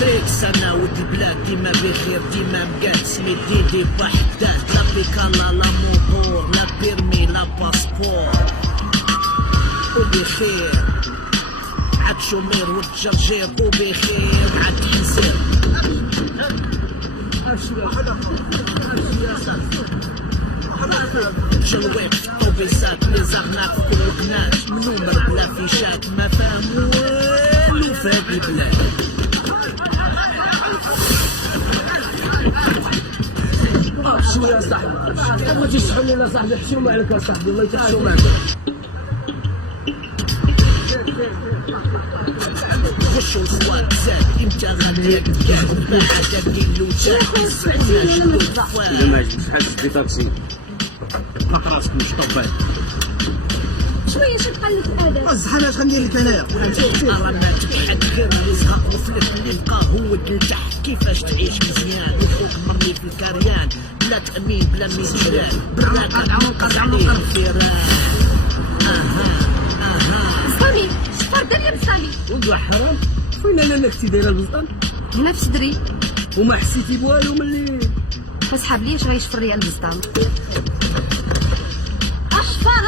بريكس انا ود البلاد ديما بخير ديما مقاد سميت ديدي بوحدان لا بيكالا لا موطور لا بيرمي لا باسبور وبخير عاد شومير والجرجير وبخير عاد حنسير جلويت طوبيسات لي زغنات كوكنات منومر بلا فيشات ما فاهم والو في هاد البلاد شويه يا صاحبي ما تشحن لنا صاحبي حشومه عليك يا صاحبي الله يتحشم عليك وش الصوان زاد امتى غادي كان بعد الليل وشاف لا ما جيت شحال شدي طاكسي حق راسك مش طبال شويه شي تقلب هذا الزحمه اش غندير لك انايا رانا تبحث غير اللي زهق وفلت اللي لقاه هو لتحت كيفاش تعيش مزيان وفوق مرمي في الكريان بلا تامين بلا ميزان بلا كنقص عليه الفيران بسطامي شفار دنيا بسطامي والله حرام فين انا نفسي دايره البسطام هنا في صدري وما حسيتي بوالو ملي فاسحاب لي اش غيشفر ليا البسطام اشفر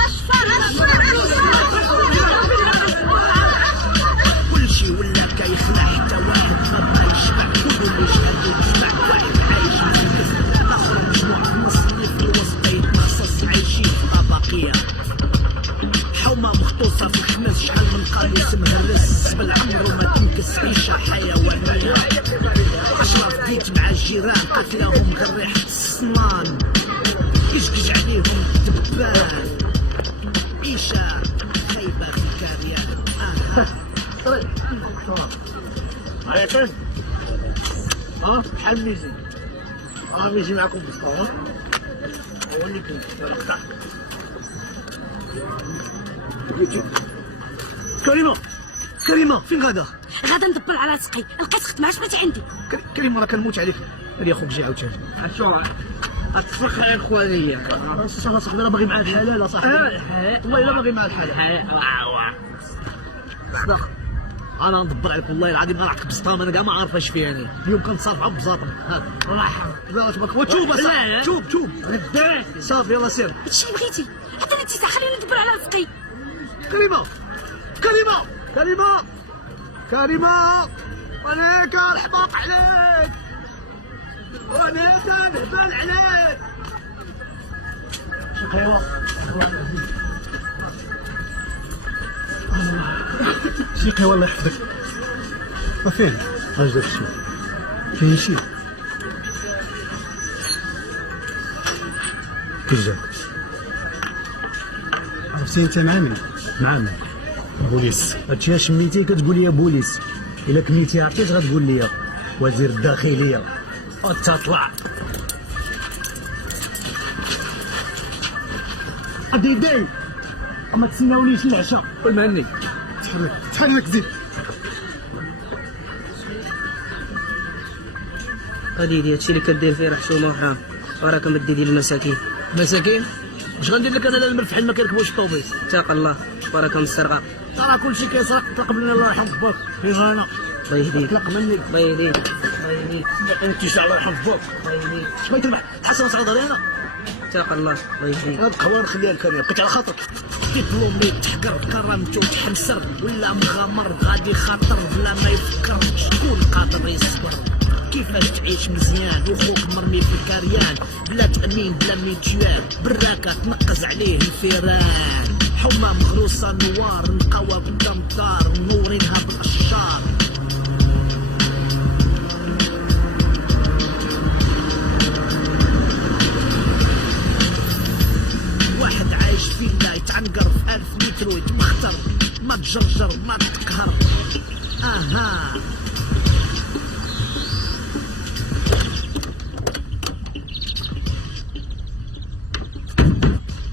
كلشي ولا كيخلع حتى واحد ما بقى يشبع كل اللي شهد ويسمع واحد عايش في اخر مجموعة مصر اللي في الوسط يتخصص عايشين في اباقية حومة مخطوصة في الخماس شحال من قاموس مهرس بالعمر وما تنكس عيشة حيوانية اشرف ديت مع الجيران قتلاهم غير ريحة الصنان يشقج عليهم الدبان عيشة خايبة في الكريان هاي فين؟ بحال ميزي ميزي معكم بسطام اوليكم اقطع كريمة فين غادا؟ غادا ندبر على سقي لقيت خدمه اش بغيتي عندي كريمة راه كنموت عليك هادي اخوك جي عاوتاني شو راك؟ اتفرخ يا اخواني صاحبي انا باغي مع الحلال اصاحبي والله الا باغي مع الحلال صدق انا ندبر عليك والله العظيم انا نعطيك بسطام انا كاع ما عارف اش فيها انا اليوم كنتصرف مع بزاطم هذا الله يحفظك لا تبارك وتوب توب صافي يلا سير هادشي اللي بغيتي حتى انت خليني ندبر على رزقي كريمة وانا كنحبط عليك وانا كنهبل عليك شيقي والله يحفظك فين اش داك الشيء فين شي كيف جاك عرفتي انت مع من بوليس هادشي شميتي كتقول لي بوليس الا كنيتي عرفتي اش غتقول لي وزير الداخليه وتطلع دي ما تسناونيش العشاء المهني تحرك زيد قديدي هادشي اللي كدير فيه راه حشومه وحرام وراك مدي ديال المساكين اش غندير لك انا لا المرفحين ما كيركبوش الطوبيس اتق الله وراك مسرقه ترى كلشي كيسرق تقبلني الله يرحم باك انا الله يهديك اطلق مني الله يهديك انت الله يرحم باك اش بغيت تربح تحسن صعود علينا اتق الله الله يهديك هاد القهوه نخليها لك انا بقيت على خاطرك دبلومي تحقر كرامته تحنسر ولا مغامر غادي خاطر بلا ما يفكر شكون قادر يصبر كيفاش تعيش مزيان وخوك مرمي في الكريان بلا تأمين بلا ميتيان براكة تنقز عليه الفيران حمى مغروسة نوار نقوى قدام الدار نورينها بالأشجار واحد عايش فينا يتعنقر في 1000 متر ويتمخطر ما تجرجر ما تقهر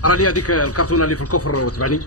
راه لي هذيك الكرتونه اللي في الكفر وتبعني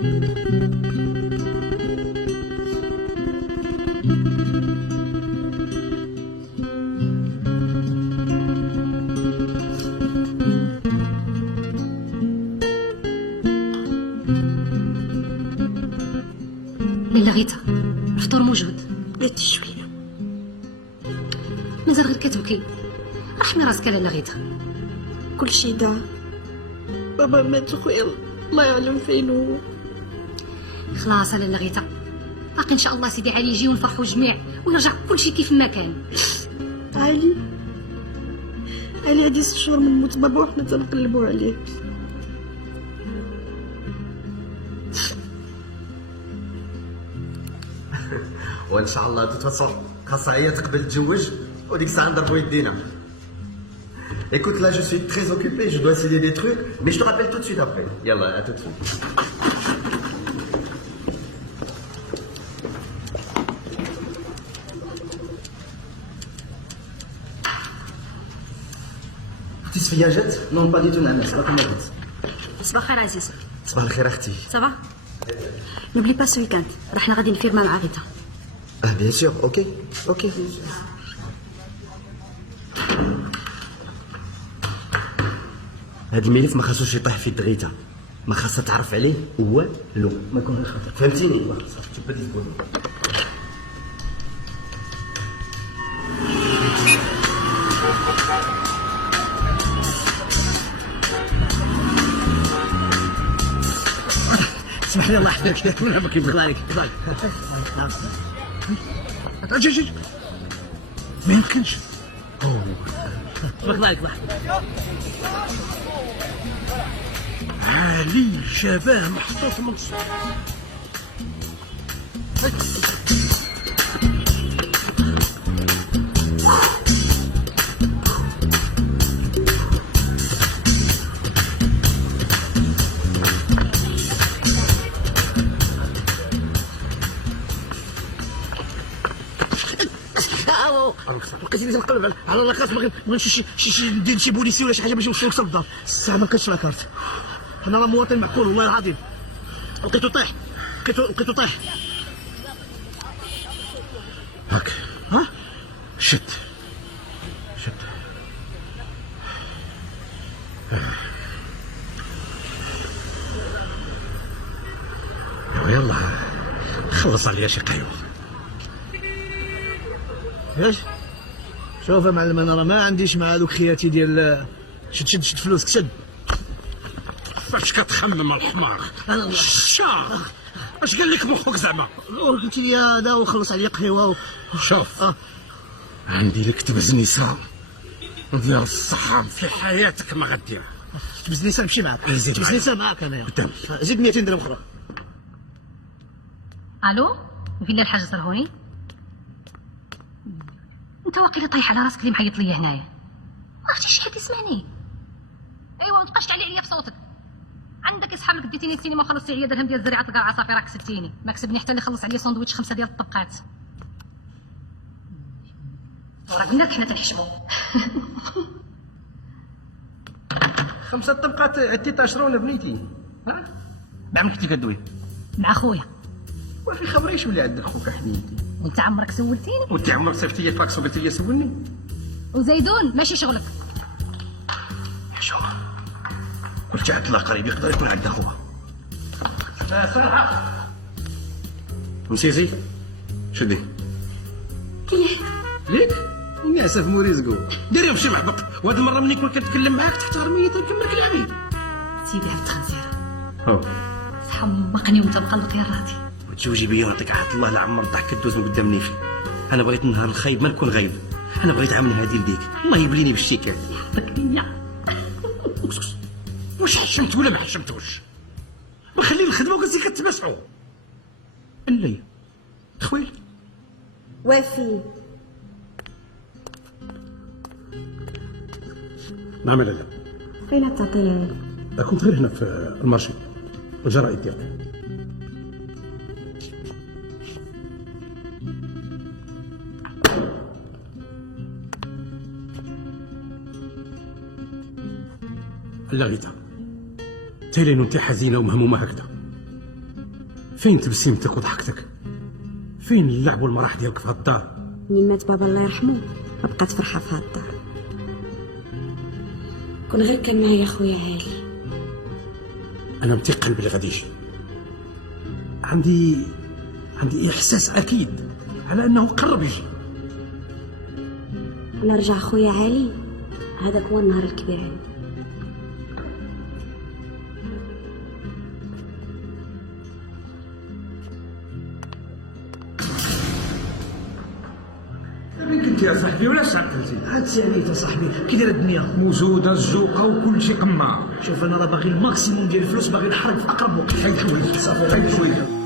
لاله غيتا الفطور موجود. بيتي شويه مازال غير كتبكي. رحمي راسك لاله غيتا. كلشي ضاع. بابا مات وخويا الله يعلم فين هو. خلاص لاله غيتا باقي ان شاء الله سيدي علي يجي ونفرحوا الجميع ونرجع كلشي كيف ما كان. علي هادي 6 شهور من موت بابا وحنا تنقلبوا عليه. وان شاء الله de toute façon خاصها هي تقبل تتزوج وديك الساعه نضربوا يدينا. Écoute, là je suis très occupé, je dois essayer des trucs, mais je te rappelle tout de suite après. Yallah, à tout de suite. اختي صفية جات؟ نون با دي تو نعم صباح الخير. صباح الخير عزيز. صباح الخير اختي. صافا نوبلي با سو ويكاند رحنا غادي نفيرما مع غيتا. بيان سور. اوكي اوكي. هاد الملف ما خاصوش يطيح في دغيتا، ما خاصها تعرف عليه والو، ما يكونش خطر، فهمتيني؟ صافي تبدل تقول. اسمح لي الله يحفظك من عمرك يبغى عليك. اجي ما يمكنش. تبارك الله. علي شباب محطوط من الصبح. لقيتني نقلب على لاكارت باغي شي ندير شي بوليسي ولا شي حاجه باش نوصلك للدار. الساعه ما كانتش لاكارت. انا راه مواطن معقول والله العظيم. لقيتو طيح. هاك ها شد يلا خلص عليا شي قهوه. ايش؟ شوف يا معلم انا راه ما عنديش مع هذوك خياتي ديال شد فلوسك شد. فاش كتخمم الحمار انا الشاخ اش قال لك مخك زعما؟ قلت لي هذا وخلص عليا قهوه شوف عندي لك تبز نساء ديال الصحة في حياتك ما غديرها. تبز نساء نمشي معاك. زيد تبز نساء معاك انايا. زيد 200 درهم اخرى. الو فيلا الحاج زرهوني. انت واقيلا طايح على راسك اللي معيط ليا هنايا. ما عرفتيش شي حد يسمعني. ايوا ما تبقاش تعلي عليا بصوتك. عندك اصحاب لك ديتيني السينما وخلصتي عليا درهم ديال زريعه القرعه صافي راك كسبتيني. ما كسبني حتى اللي خلص عليا ساندويتش 5 ديال الطبقات. وراه قلنا لك حنا تنحشمو. 5 طبقات عدتي تاشرون بنيتي. ها؟ مع من كنتي كدوي؟ مع خويا. وفي خبريش ولا عندك خوك حبيبتي؟ وانت عمرك سولتيني؟ وانت عمرك صيفطتي لي الفاكس وقلت لي سولني؟ وزيدون ماشي شغلك. شوف قلت عبد الله قريب يقدر يكون عندنا خوها. صراحة مسيسي شدي ليك الناس في موريزكو ديريهم شي محبط. وهاد المرة ملي كنت كنتكلم معاك تحتار ميت نكمل كلامي. سيدي عبد الخنزير ها حمقني وانت مقلق يا راضي. وتزوجي بيا ونعطيك عهد الله لعمر الضحك كدوز من قدام نيفي. انا بغيت النهار الخايب ما نكون غايب. انا بغيت عامل هادي لديك الله يبليني بالشيكات. حبك ليا. واش حشمت ولا ما حشمتوش؟ وخلي الخدمة وقلت لك كتمسحوا. اللي خويل وافي نعم لا فين تعطيني؟ كنت غير هنا في المارشي الجرائد ديالك. لا غيتا تيلين وانت حزينه ومهمومه هكذا فين تبسيمتك وضحكتك؟ فين اللعب والمراح ديالك في هالدار؟ منين مات بابا الله يرحمه ما بقات فرحه في هاد الدار. كون غير كان معايا خويا علي. انا متيقن بلي غادي يجي. عندي احساس اكيد على انه قرب يجي. انا رجع خويا علي، هذاك هو النهار الكبير عندي. فين كنتي يا صاحبي ولا سعقلتي؟ عاد ساليت يا صاحبي كي داير الدنيا؟ موجوده الزوقه وكل شيء قمار. شوف انا راه باغي الماكسيموم ديال الفلوس، باغي نحرق في اقرب وقت. حيد شويه صافي حيد شويه.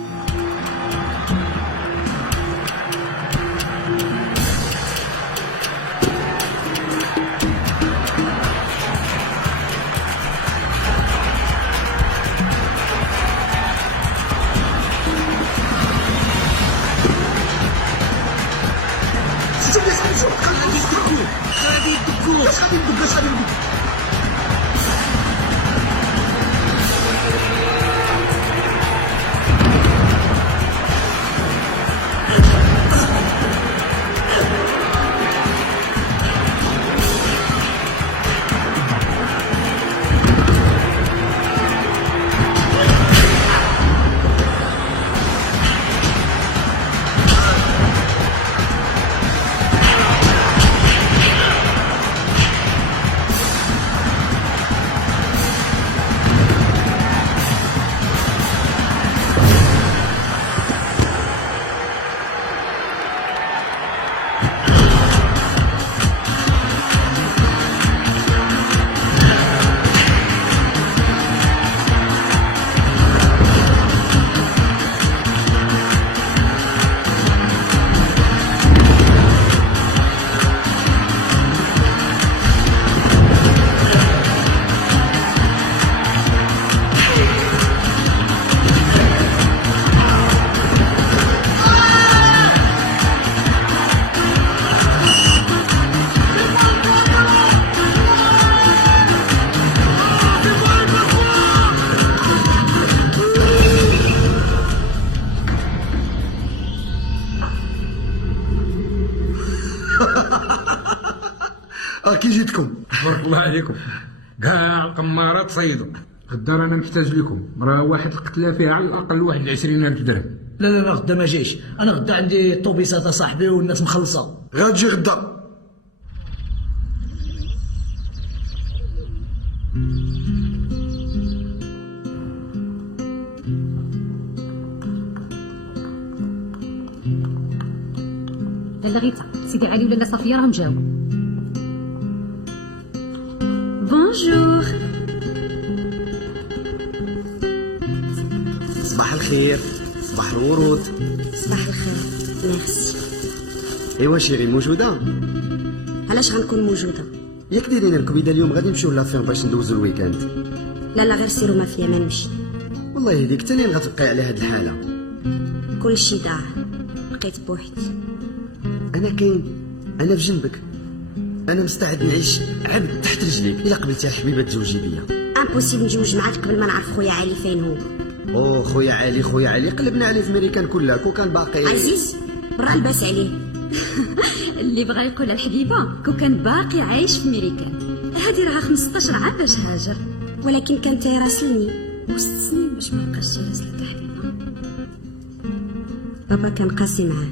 كي جيتكم؟ بارك الله عليكم. كاع القمارات صيدوا. غدا انا محتاج لكم. راه واحد القتله فيها على الاقل واحد 20,000 درهم. لا غدا ما جايش. انا غدا عندي طوبيسات صاحبي والناس مخلصه. غاتجي غدا. لاله غيتا سيدي علي ولاله صفيه راهم جاو. بونجور. صباح الخير. صباح الورود. صباح الخير. ميرسي. ايوا شيري موجوده؟ علاش غنكون موجوده؟ ياك دايرين الكبيده اليوم غادي نمشيو لافير باش ندوزو الويكاند. لا غير سيروا ما فيا ما نمشي. والله هذيك تاني غتبقي على هاد الحاله. كلشي ضاع، بقيت بوحدي. انا كاين، انا في جنبك. انا مستعد نعيش عبد تحت رجليك الا قبلتي الحبيبه تزوجي بيا. امبوسيبل نتزوج معاك قبل ما نعرف خويا علي فين هو. اوه خويا علي قلبنا عليه في ميريكان كلها كون كان باقي. عزيز برا لباس عليه. اللي بغى يقول الحبيبه كون كان باقي عايش في ميريكان. هذه راها 15 عام باش هاجر، ولكن كان تيراسلني و6 سنين باش ما يبقاش يراسلك الحبيبه. بابا كان قاسي معاه،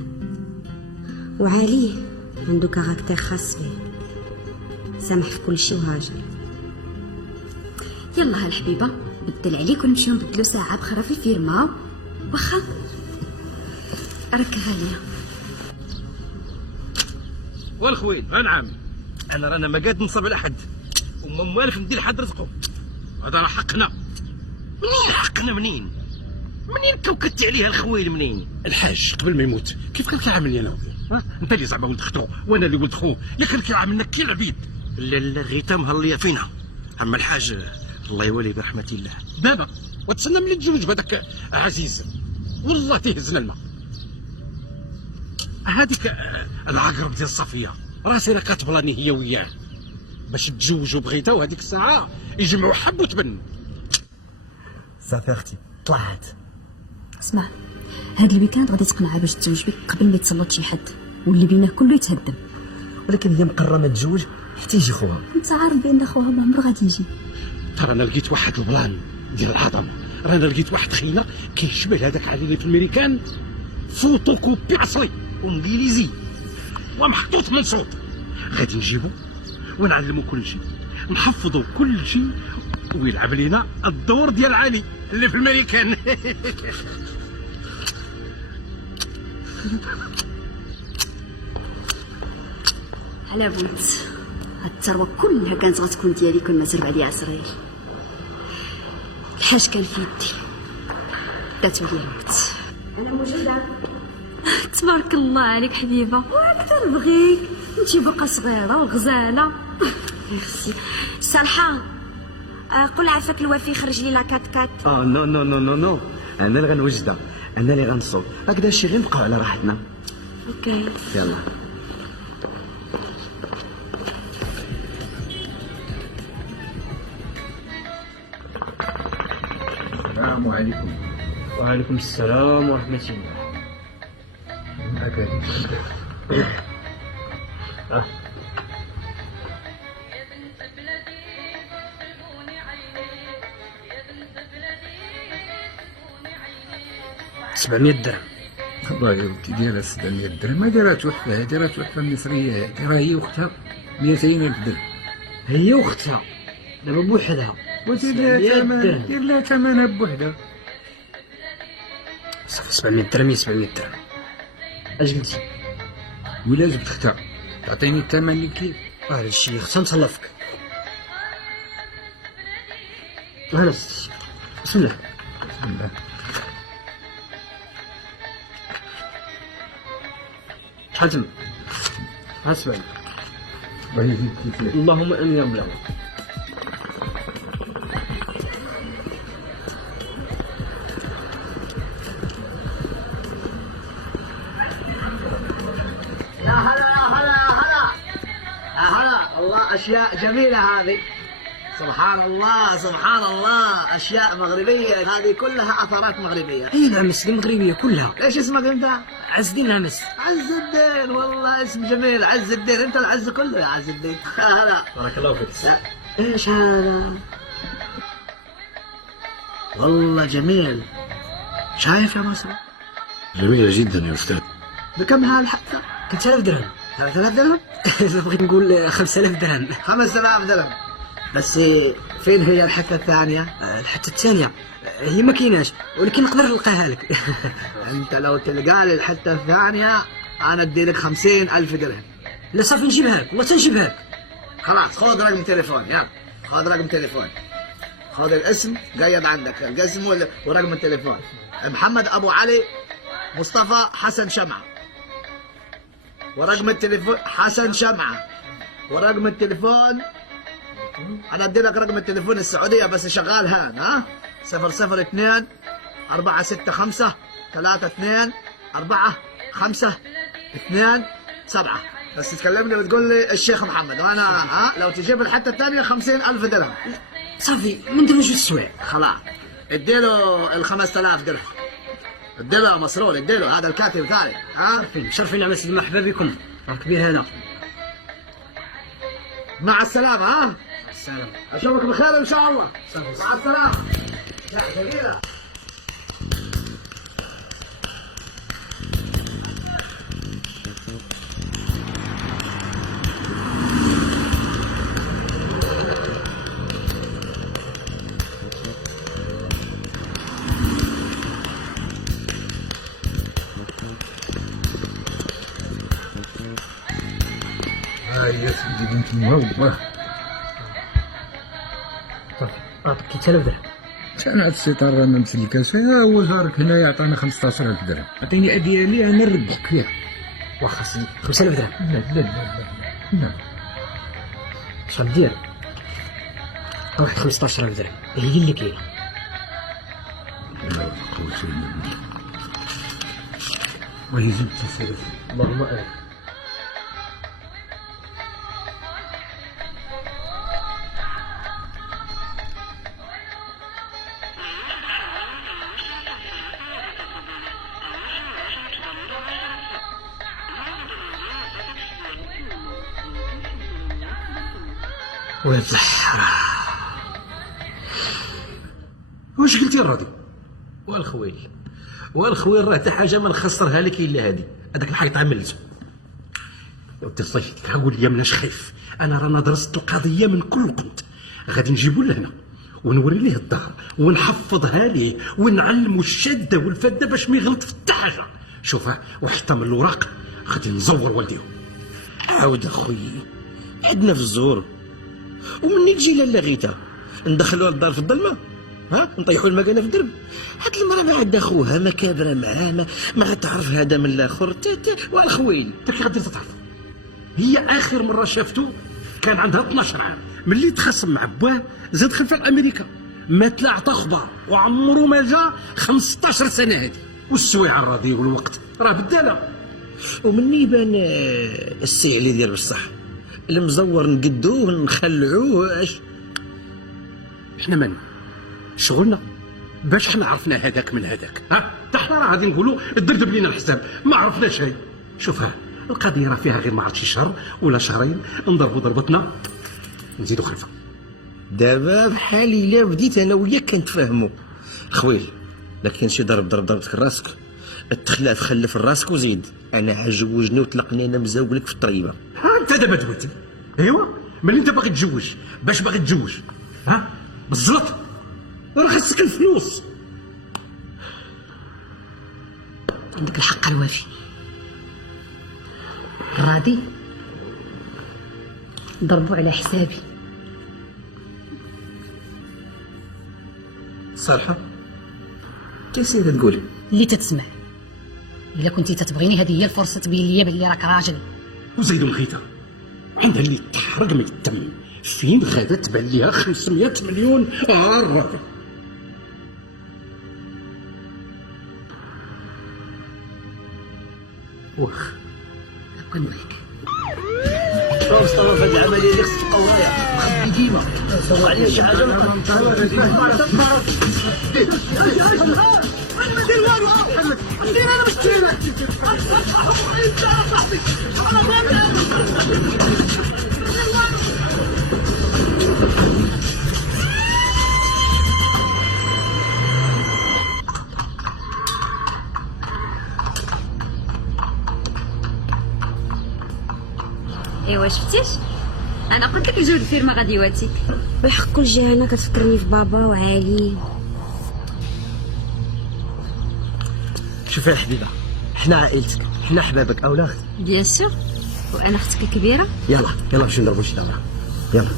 وعلي عنده كاركتير خاص فيه، سامح في كل شيء وهاجر. يلا هالحبيبه بدل عليك ونمشيو نبدلو ساعه بخرا في الفيرما. واخا ركها ليا. والخوين نعم انا رانا ما قاد نصب على حد وما موالف ندير حد رزقه. هذا راه حقنا. منين حقنا؟ منين كوكدتي عليها الخويل؟ منين الحاج قبل ما يموت كيف كان كيعاملني انا؟ انت اللي زعما ولد اختو وانا اللي ولد خوه، اللي كان كيعاملنا كي العبيد. لا غيتا مهليه فينا. اما الحاج الله يولي برحمه الله دابا وتسنى ملي تزوج بهذاك عزيز والله تهزنا الماء. هذيك العقرب ديال صفيه راسي راه كتبلاني هي وياه باش تزوجوا بغيتها، وهذيك الساعه يجمعوا حب وتبن. صافي اختي طلعت اسمع، هاد الويكاند غادي تقنعها باش تزوج بك قبل ما يتسلط شي حد واللي بينه كله يتهدم. ولكن هي مقرره ما تزوج حتى يجي خوها. انت عارف بان خوها ما عمره غادي يجي. ترى انا لقيت واحد البلان ديال العظم. رانا لقيت واحد خينا كيشبه هذاك على اللي في الميريكان، فوتوكوبي اصلي وانجليزي ومحطوط من صوت. غادي نجيبو ونعلمو كل شيء، نحفظو كل شيء، ويلعب لينا الدور ديال علي اللي في الميريكان. على بود هاد الثروه كلها كانت غتكون ديالي كون ما زرب عليا عزرايل. الحاج كان في يدي دات ليا الموت. انا موجوده. تبارك الله عليك حبيبه، واكثر بغيك انتي باقا صغيره وغزاله. ميرسي. صالحه قول عافاك الوفي يخرج لي لا كات كات. نو نو نو نو نو، انا اللي غنوجدها، انا اللي غنصوب. هكذا شي غير نبقاو على راحتنا. اوكي يلا. السلام عليكم. وعليكم السلام ورحمه الله. هكذا. اه 700 درهم. والله يا ولدي ديالها 700 درهم، ما دارت وحده، هذه راه وحده مصريه، هذه راه هي وختها 200,000 درهم. هي واختها دابا بوحدها دير لها ثمنها بوحدها. صافي 700 درهم هي 700 درهم. اش قلتي؟ ولا جبت اختها تعطيني الثمن اللي كيف. هذا الشيء خصنا نتهلفك. هلا بسم الله. بسم الله. شحال تم؟ ها 700. الله يزيد فيك. اللهم امين يا رب العالمين. يا هلا يا هلا يا هلا يا هلا. والله اشياء جميله هذه، سبحان الله سبحان الله. اشياء مغربيه هذه كلها اثارات مغربيه. اي نعم، السلم المغربيه كلها. ايش اسمك انت؟ عز الدين الهمس. عز الدين، والله اسم جميل. عز الدين، انت العز كله يا عز الدين. يا هلا. بارك الله فيك. ايش هذا؟ والله جميل. شايف يا مصر؟ جميلة جدا يا أستاذ. بكم هالحتى؟ 3000 درهم. 3000 درهم؟ بغيت نقول 5000 درهم. 5000 درهم. بس فين هي الحتة الثانية؟ الحتة الثانية هي ما كايناش، ولكن نقدر نلقاها لك. انت لو تلقى لي الحتة الثانية انا اديلك 50,000 درهم. لا صافي نجيبها لك، والله تنجيبها لك. خلاص خذ رقم تليفون، يلا خذ رقم تليفون، خذ الاسم قيد عندك الاسم ورقم التليفون. محمد ابو علي مصطفى حسن شمعة، ورقم التليفون حسن شمعة، ورقم التليفون انا ادي لك رقم التليفون السعودية بس شغال هان. ها 002 465 32 4 5 2 7. بس تكلمني وتقول لي الشيخ محمد، وانا لو تجيب الحتة الثانية 50,000 درهم. صافي ما نديرو جوج السوايع. خلاص اديله ال 5000 درهم، اديله مسرور، اديله هذا الكاتب ثاني. مشرفين على سيدي، مرحبا بكم، راك كبير هنا. مع السلامة. ها السلام. اشوفك بخير ان شاء الله. مع السلامة. يا جميلة. يا سيدي بنت الموضة. صافي اعطيك 3000 درهم. انا هاد السيطر رانا مسلكة فيها، هو جارك هنا يعطينا 15,000 درهم، عطيني اديالي انا نردك فيها. واخا سيدي 5000 درهم. لا لا لا لا. شحال دير؟ واحد 15,000 درهم هي اللي كاينه. لا قوة إلا بالله. الله يزيد تسير. اللهم امين. ولد الحرام. واش قلتي الراضي؟ والخويل راه حتى حاجه ما نخسرها لك الا هادي، هذاك الحيط عملته. ودي الله يهديك قول لي مناش خايف، انا رانا درست القضيه من كل قنت، غادي نجيبو لهنا ونوري ليه الدار ونحفظها ليه ونعلمو الشاده والفاده باش ما يغلط في حتى حاجه. شوف وحتى من الوراق غادي نزور والديهم. عاود اخويا عندنا في الزهور ومني تجي لاله غيتا ندخلوها للدار في الظلمه، نطيحوا المكانه في الدرب. هاد المراه ما عندها خوها ما كابره معاه ما غتعرف هذا من الاخر والخويل كيف غادي تعرف؟ هي اخر مره شافته كان عندها 12 عام، ملي تخاصم مع بواه زاد خلفها لامريكا، ما طلع عطى اخبار وعمره ما جا 15 سنه هذه. والسويعه الراضي والوقت راه بداله. ومني يبان السي علي ديال بصح المزور نقدوه نخلعوه. احنا مالنا شغلنا باش حنا عرفنا هذاك من هذاك، حتى حنا راه غادي نقولوا الدردب لينا الحساب ما عرفنا شيء. شوف القضيه راه فيها غير ما عرفتش شهر ولا شهرين نضربوا ضربتنا نزيدوا خلفه. دابا بحال الا بديت انا وياك كنتفاهموا خويل، لا كان شي ضربتك راسك التخلاف خلف راسك وزيد. انا عجوجني وطلقني انا مزاولك في الطريبه. انت دابا دويتي ايوا ملي انت باغي تتزوج باش باغي تتزوج بالزلط راه خاصك الفلوس. عندك الحق الوافي راضي ضربوا على حسابي. صالحه تسير تقولي اللي تتسمع. الا كنتي تتبغيني هذه هي الفرصه تبين لي بلي راك راجل. وزيدوا الخيطه عندها اللي تحرق من الدم. فين خدت تبان ليها 500 مليون الراضي. واخ كون معاك مصطفى في العمليه اللي خصك تطوريها خبي ديما صور عليها شي حاجه ما ايوا شفتيش انا قلت لك الجود الفيرما غادي يواتيك. بالحق كل جهه انا كتفكرني في بابا وعلي. شوفي يا حبيبه حنا عائلتك حنا احبابك او لا اختي؟ بيان سور وانا اختك الكبيره. يلا نمشيو نضربوا شي دابا. يلا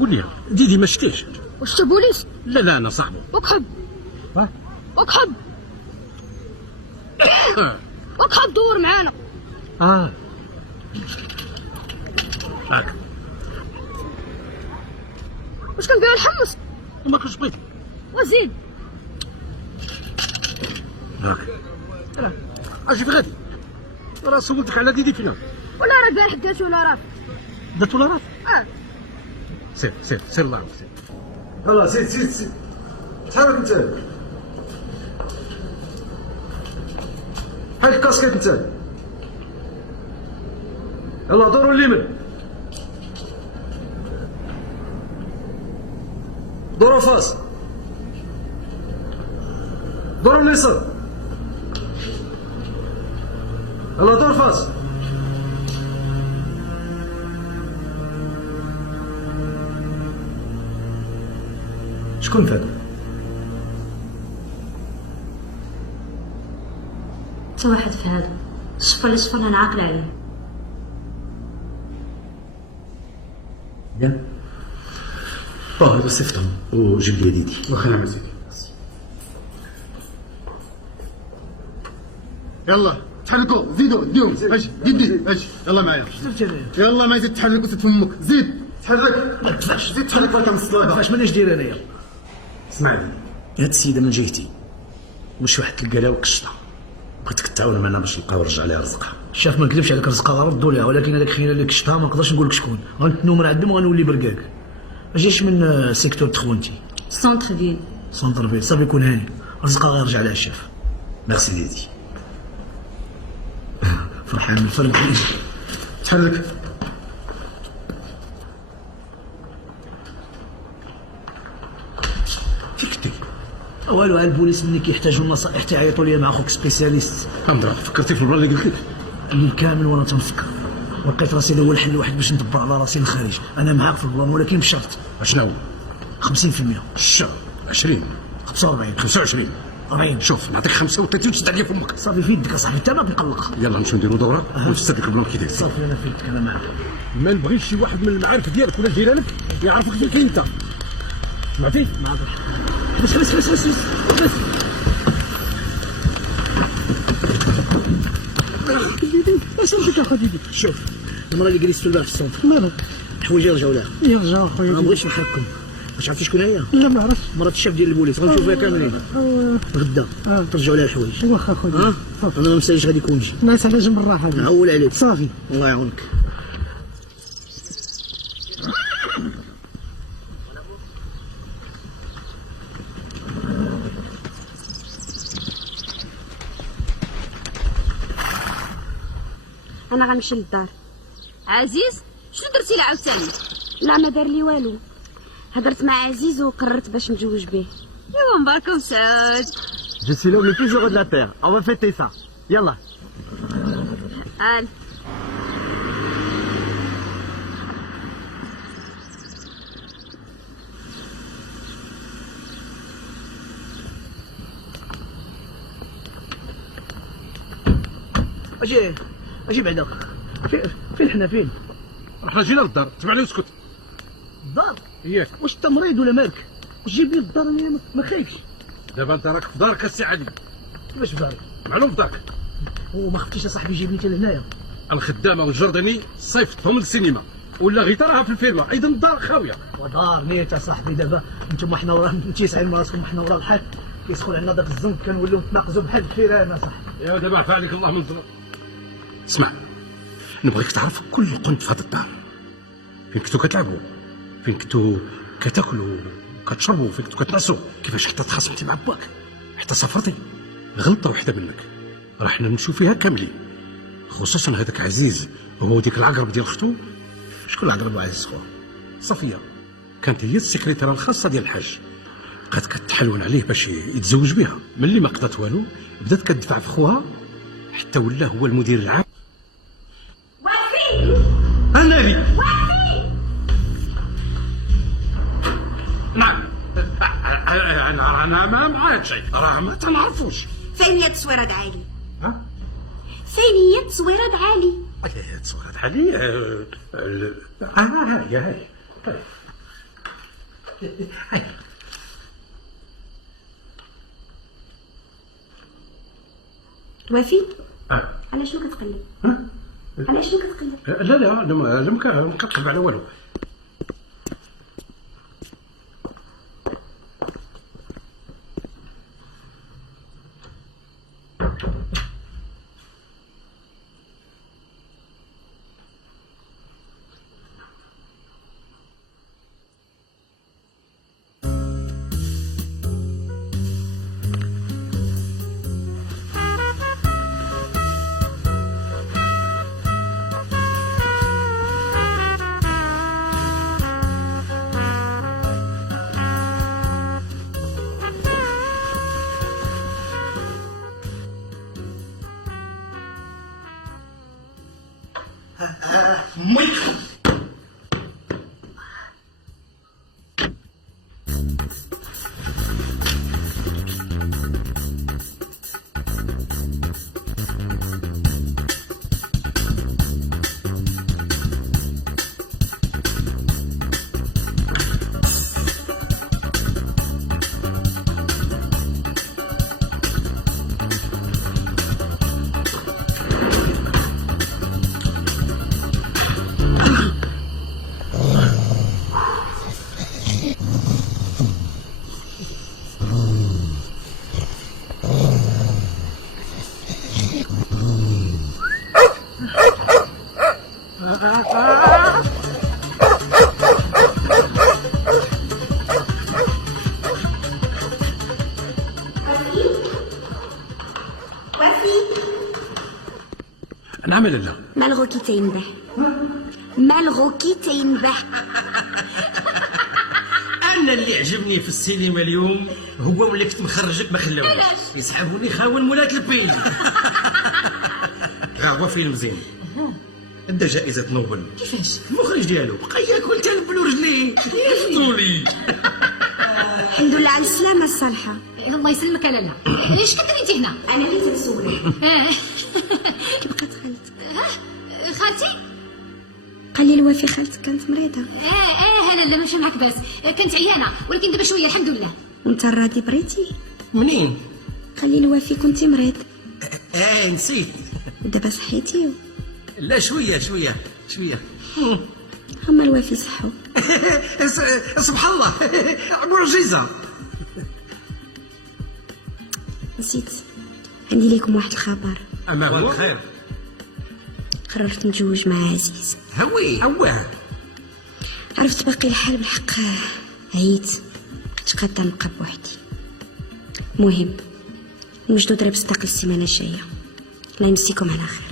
قول لي ديدي ما شتيش؟ واش بوليس؟ لا انا صاحبه. وكحب وكحب دور معانا. هاك واش كان قال الحمص وما كنتش بغيت وزيد هاك اجي في غادي راه سولتك على ديدي فينا ولا راه البارح دات ولا راه دات ولا راه سير الله سير. يلا سير تحرك انت حل الكاسكيت انت. يلا دوروا اليمين دوروا فاس دوروا اليسار. يلا دور فاس. شكون فهد؟ تا واحد في هذا الشفر اللي شفر انا عاقله عليه. يا هذا صفتهم وجيب لي ديدي واخا انا مزيد. يلا تحركوا زيدوا ديهم اجي ديدي اجي يلا معايا يلا ما يزيد تحرك وسط فمك زيد تحرك ما تدفعش زيد تحرك برك من الصلاه. فاش مانيش داير انايا؟ اسمعني هاد السيده من جهتي مش واحد القلاوه كشطه بغيتك تعاون معنا باش نبقاو نرجع لها رزقها. الشاف ما نكذبش عليك، رزقها غردوا ليها، ولكن هذاك خينا اللي كشفتها ما نقدرش نقول لك شكون. غنتنو من عندهم وغنولي بركاك. ما جاش من سيكتور تخونتي. سونتر فيل. سونتر فيل صافي يكون هاني، رزقها غيرجع لها الشاف. ميرسي ديدي. فرحان من الفرق. تحرك. فيك والو البوليس ملي كيحتاجوا النصائح تعيطوا لي مع خوك سبيسياليست. امضرا فكرتي في البلان اللي قلت لك؟ الليل كامل وانا تنفكر، ولقيت راسي هذا هو الحل الوحيد باش ندبر على راسي للخارج. انا معاك في البلان ولكن بشرط. شنو؟ 50%. الشهر 20 45 25 40. شوف نعطيك 35 وتشد عليا فمك. صافي في يدك اصاحبي، انت ما مقلق. يلا نمشيو نديرو دوره ونفسد لك البلان كي داير. صافي انا في يدك، انا معاك. ما نبغيش شي واحد من المعارف ديالك ولا جيرانك يعرفك فين كاين انت. سمعتي؟ معاك. بس صافي اخويا. شوف المرة اللي جلست في الباب في السونتر مالها حوايجي رجعوا لها. يرجعوا خويا. ما بغيتش نحكم. واش عرفتي شكون هي؟ لا ما عرفتش. مرات الشاف ديال البوليس غنشوفوها كاملين. غدا ترجعوا لها الحوايج. واخا خويا. انا ما مساليش غادي يكون جي. ناس على جنب الراحه. نعول عليك. صافي الله يعاونك. انا غنمشي للدار. عزيز شنو درتي له عاوتاني؟ لا ما دار لي والو، هضرت مع عزيز وقررت باش نتزوج به. ايوا مبارك وسعود. Je suis l'homme le plus heureux de la terre. On va fêter ça. Yallah. قال اجي بعدا. فين حنا فين؟ احنا جينا للدار، تبعني واسكت. الدار؟ ياك. واش انت مريض ولا مالك؟ واش جيب لي الدار انا ما خايفش. دابا انت راك في دارك السي علي. كيفاش في دارك؟ معلوم في دارك. وما خفتيش يا صاحبي يجيبني حتى لهنايا؟ الخدامه والجرداني صيفطهم للسينما ولا غير راها في الفيلم، ايضا الدار خاويه. ودار نيت يا صاحبي. دابا انتم حنا وراه تيسعين راسكم، حنا وراه الحال كيسخن علينا داك الزنق، كنوليو نتناقزوا بحال الفيران يا صاحبي. يا دابا عفا عليك الله من ظلم. اسمع، نبغيك تعرف كل قنت في هذا الدار. فين كنتو كتلعبوا، فين كنتو كتاكلوا كتشربوا، فين كنتو كتنعسوا، كيفاش حتى تخاصمتي مع باك، حتى سافرتي. غلطه وحده منك راه حنا نمشيو فيها كاملين، خصوصا هذاك عزيز وهو ديك العقرب ديال اختو. شكون العقرب عزيز خويا؟ صفيه كانت هي السكرتيره الخاصه ديال الحاج، بقات كتحلون عليه باش يتزوج بها. ملي ما قدرت والو بدات كتدفع في خوها حتى ولا هو المدير العام. انا لي نعم. انا ما معاك شيء، راه ما تنعرفوش. فين هي التصويره د علي؟ ها؟ فين هي التصويره د علي؟ تصورت علي. هاي طيب هاي. وفي على شنو كتقلب؟ على شنو كتقلب؟ لا ما كنقلب على والو. نعمل لا مالغوكي تينبه مالغوكي تينبه. انا اللي يعجبني في السينما اليوم هو ملي كنت مخرجك ما خلاونيش يسحبوني خاون مولات البيل. هو فيلم زين ادى جائزة نوبل. كيفاش؟ المخرج ديالو بقى ياكل تنبلو رجليه يفضولي. الحمد لله على السلامة الصالحة. الله يسلمك يا لالا. ايش كديري انت هنا؟ أنا اللي تنسولك. كي بقات خالتي؟ خالتي؟ قال لي الوفي خالتك كانت مريضة. لا ماشي معاك بس كنت عيانة ولكن دابا شوية الحمد لله. وانت الرادي بريتي؟ منين؟ قال لي الوفي كنت مريض. نسيت. ودابا صحيتي؟ لا شوية هما الوفي صحوا. سبحان الله معجزة. نسيت عندي لكم واحد الخبر. أما هو خير. قررت نتزوج مع عزيز. هوي أواه. عرفت باقي الحال بالحق عييت مش قادرة نبقى بوحدي. المهم نوجدو درب صداق السيمانة الجاية. الله يمسيكم على خير.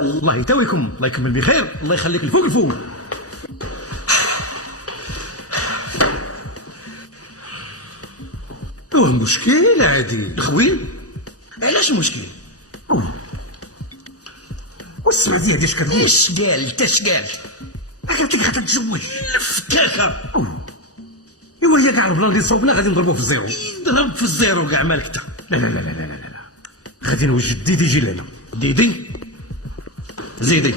الله يتويكم، الله يكمل بخير، الله يخليك الفوق الفوق. مشكل عادي الخوي. علاش المشكل؟ والسعودية هادي اش كتقول؟ اش قال؟ قالت لك غتتزوج الفتاكة. ايوا هي كاع البلان اللي صوبنا غادي نضربوه في الزيرو. ضرب في الزيرو كاع مالك انت. لا غادي نوجد ديدي يجي لنا. ديدي زيدي.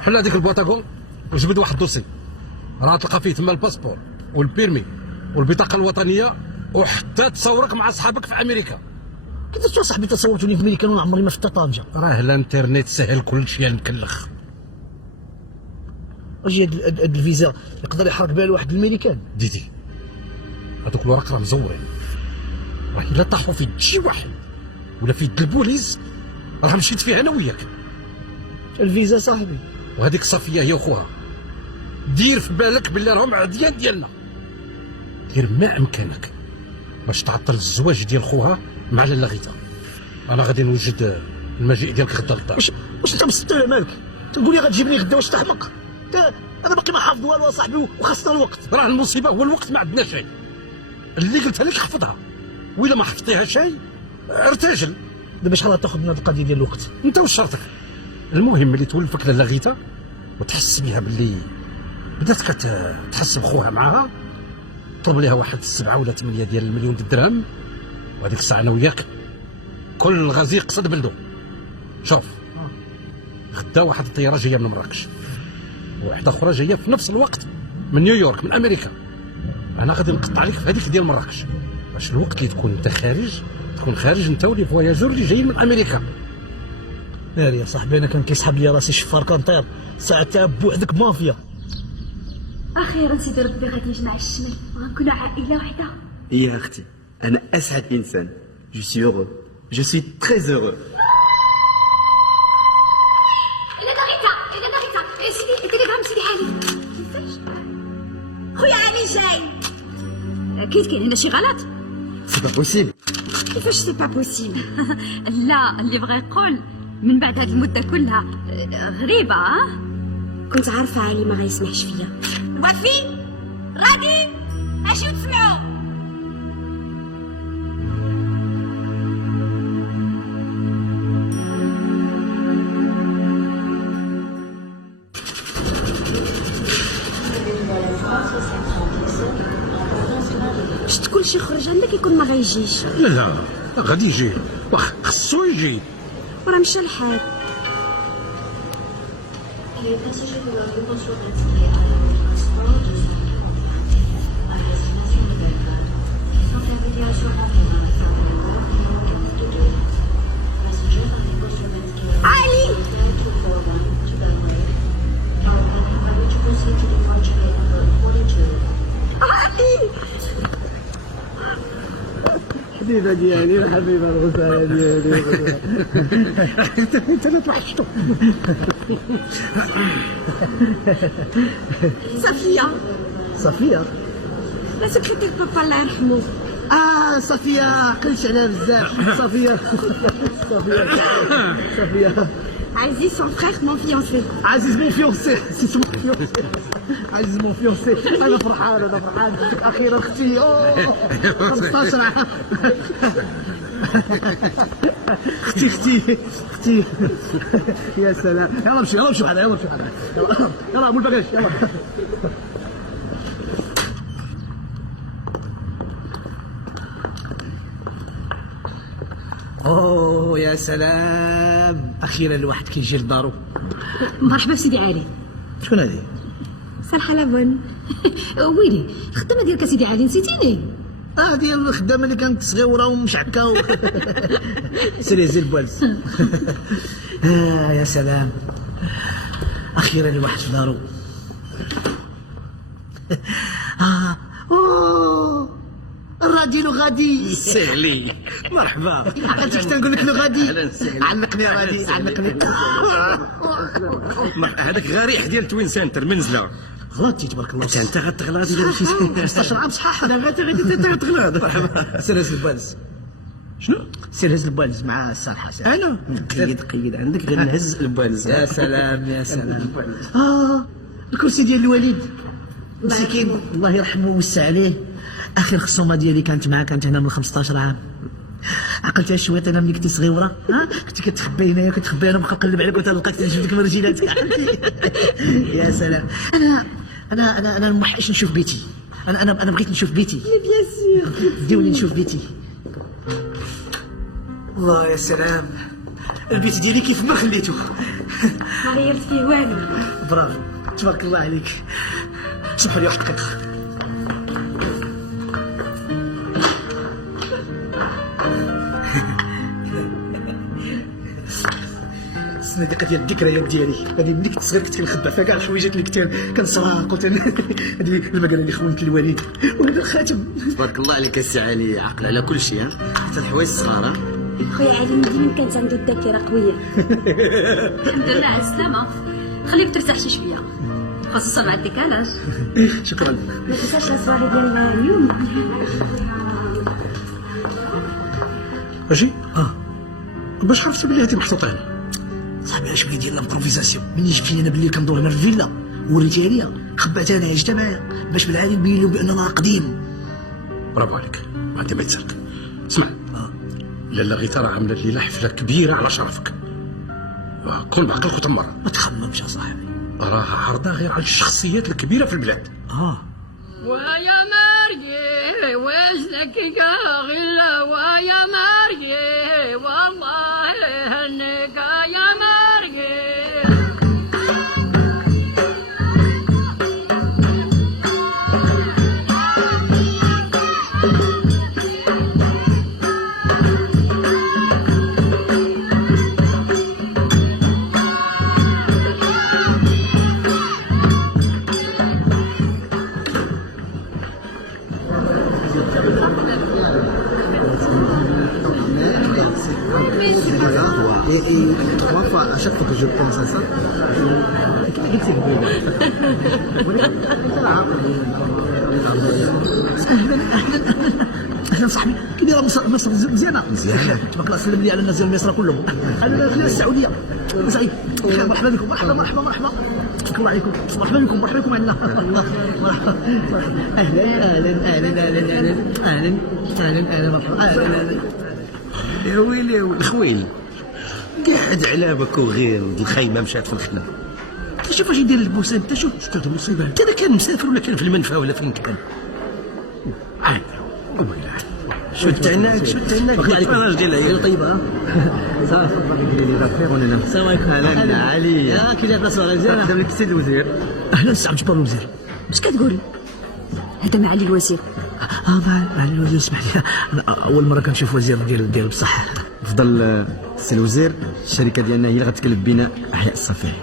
حل هذيك البوطاكون وجبد واحد الدوسي راه تلقى فيه تما الباسبور والبيرمي والبطاقه الوطنيه وحتى تصورك مع صحابك في امريكا. كيفاش صاحبي تصورتوني في امريكا وانا عمري ما فتت طنجه؟ راه الانترنت سهل كل شيء المكلخ. واش هاد الفيزا يقدر يحرك بها الواحد الامريكان؟ ديدي هذوك الورق راه مزورين، راه الا طاحوا في يد شي واحد ولا في يد البوليس راه مشيت فيها انا وياك. الفيزا صاحبي. وهذيك صفيه هي خوها. دير في بالك بلي راهم عديان ديالنا. دير ما امكانك باش تعطل الزواج ديال خوها مع لاله غيتا. انا غادي نوجد المجيء ديالك غدا للدار. واش انت مسطر مالك؟ تقول لي غتجيبني غدا واش تحمق؟ انا باقي ما حافظ والو اصاحبي وخاصنا الوقت. راه المصيبه هو الوقت، ما عندنا شيء. اللي قلتها لك حفظها، وإلا ما حفظتيها شيء ارتجل. دابا شحال غتاخذ من هاد القضيه ديال الوقت؟ انت وش شرطك؟ المهم اللي تولفك لاله غيتا وتحس بها باللي بدات كتحس بخوها معاها، طلب ليها واحد 7 ولا 8 ديال المليون درهم، وهذيك الساعه انا وياك كل غازي يقصد بلدو. شوف غدا واحد الطياره جايه من مراكش وواحده اخرى جايه في نفس الوقت من نيويورك من امريكا. انا غادي نقطع عليك في هذيك ديال مراكش باش الوقت اللي تكون انت خارج تكون خارج انت ولي فواياجور اللي جايين من امريكا. ناري يا صاحبي انا كان كيسحب لي راسي شفار كنطير ساعتها بوحدك مافيا. اخيرا سيدي ربي غادي يجمع الشمل وغنكونوا عائله وحده. يا اختي انا اسعد انسان. جو سي heureux. جو سي très heureux. لا غيتا سيدي التليفون سيدي حالي. خويا علي جاي. اكيد كاين هنا شي غلط. سي با بوسيبل. كيفاش سي با بوسيبل؟ لا اللي بغى يقول من بعد هذه المده كلها غريبه. كنت عارفة علي ما غيسمحش فيا. وفي غادي اجيو تسمعوا. شت كلشي خرج عندك يكون ما غيجيش. لا غادي يجي، خصو يجي. وراه مشى الحال. علي الحبيبه ديالي الحبيبه الغزاله ديالي. انت لا توحشتو. صفيه لا سكرتير بابا الله يرحمه. صفيه قلت عليها بزاف. صفيه عزيز سون فخير مون فيونسي. عزيز مون فيونسي. عزيز مون فيونسي. انا فرحان اخيرا اختي. 15 عام. اختي يا سلام. يلا امشي بحالها يلا ابو البقاش يلا. اوه يا سلام، اخيرا الواحد كيجي لدارو. مرحبا سيدي علي. شكون هذه؟ صالحه لابون. ويلي الخدامه ديالك سيدي علي نسيتيني. هذه الخدامه اللي كانت صغيره ومشعكه سيري زي البوالز. يا سلام، اخيرا الواحد في دارو. الراجل غادي. سهلي مرحبا. عرفتي كنت نقول لك لو غادي. علقني يا غادي علقني. هذاك غريح ديال توين سنتر منزله. غلطتي تبارك الله. انت غتغلط ديال 15 عام صح. انا غادي تغلط. مرحبا. سير هز البالز. شنو؟ سير هز البالز مع الصالحه. انا قيد عندك غير نهز البالز. يا سلام. الكرسي ديال الوالد مسكين الله يرحمه ويوسع عليه. اخر خصومه ديالي كانت معاه، كانت هنا من 15 عام. عقلتها شويه انا ملي كنتي صغيره. كنتي كتخبي هنايا كتخبي انا كنقلب عليك وتلقاك تعجبك لك مرجيلاتك. يا سلام. انا ما حقش نشوف بيتي. انا بغيت نشوف بيتي. بيان سور. ديوني نشوف بيتي. الله يا سلام، البيت ديالي كيف ما خليته. ما غيرت فيه والو. برافو تبارك الله عليك. سمحوا لي واحد دقيقه. الصناديق ديال الذكريات ديالي هذه ملي كنت صغير كنت كنخبى فيها كاع الحوايجات اللي كنسرق هذه المقاله اللي خونت الوالد وهذا الخاتم. تبارك الله عليك السي علي، عقل على كل شيء حتى الحوايج الصغار. خويا علي ديما كانت عنده الذاكره قويه. الحمد لله على السلامه. خليك ترتاح شي شويه خاصة مع الديكالاج. شكرا. ما تنساش الصوالي ديال اليوم. اجي باش عرفتي بلي هادي محطوطين؟ صاحبي شويه ديال الامبروفيزاسيون. ملي جبتيني انا بالليل كندور هنا في الفيلا وريتيها ليا خبعتها انا عشتها معايا باش بالعادي نبين له باننا قديم. برافو عليك، ما عندي ما يتسالك. اسمع، لاله غيتا راه عامله ليله حفله كبيره على شرفك. قول بعقلك وتمر. ما تخممش يا صاحبي، راها عرضه غير على الشخصيات الكبيره في البلاد. ويا مريي وجهك غلا ويا مريي والله هنيك يا مريي. Trois fois, à chaque fois que je pense à ça, اهلا صاحبي كي دايره مصر مزيانه تبارك الله. سلم لي على الناس ديال مصر كلهم. انا في السعوديه سعيد. مرحبا بكم. مرحبا تبارك الله عليكم. مرحبا بكم عندنا. اهلا مرحبا. يا ويلي الخويل قاعد على بك وغير الخيمه مشات في الخدمه. انت شوف اش يدير البوسان. انت شوف شكون المصيبه. انت انا كان مسافر ولا كان في المنفى ولا فين كان. شد عينك راجل طيبه. صافي السلام عليكم. اهلا علي. كي لاباس مزيان. خدام لك السيد الوزير. اهلا السي عبد الجبار الوزير. اش كتقول؟ هذا معالي الوزير. معالي الوزير اسمح لي، انا اول مره كنشوف وزير ديال بصح. فضل السي الوزير، الشركه ديالنا هي اللي غتكلف بناء احياء الصفيح.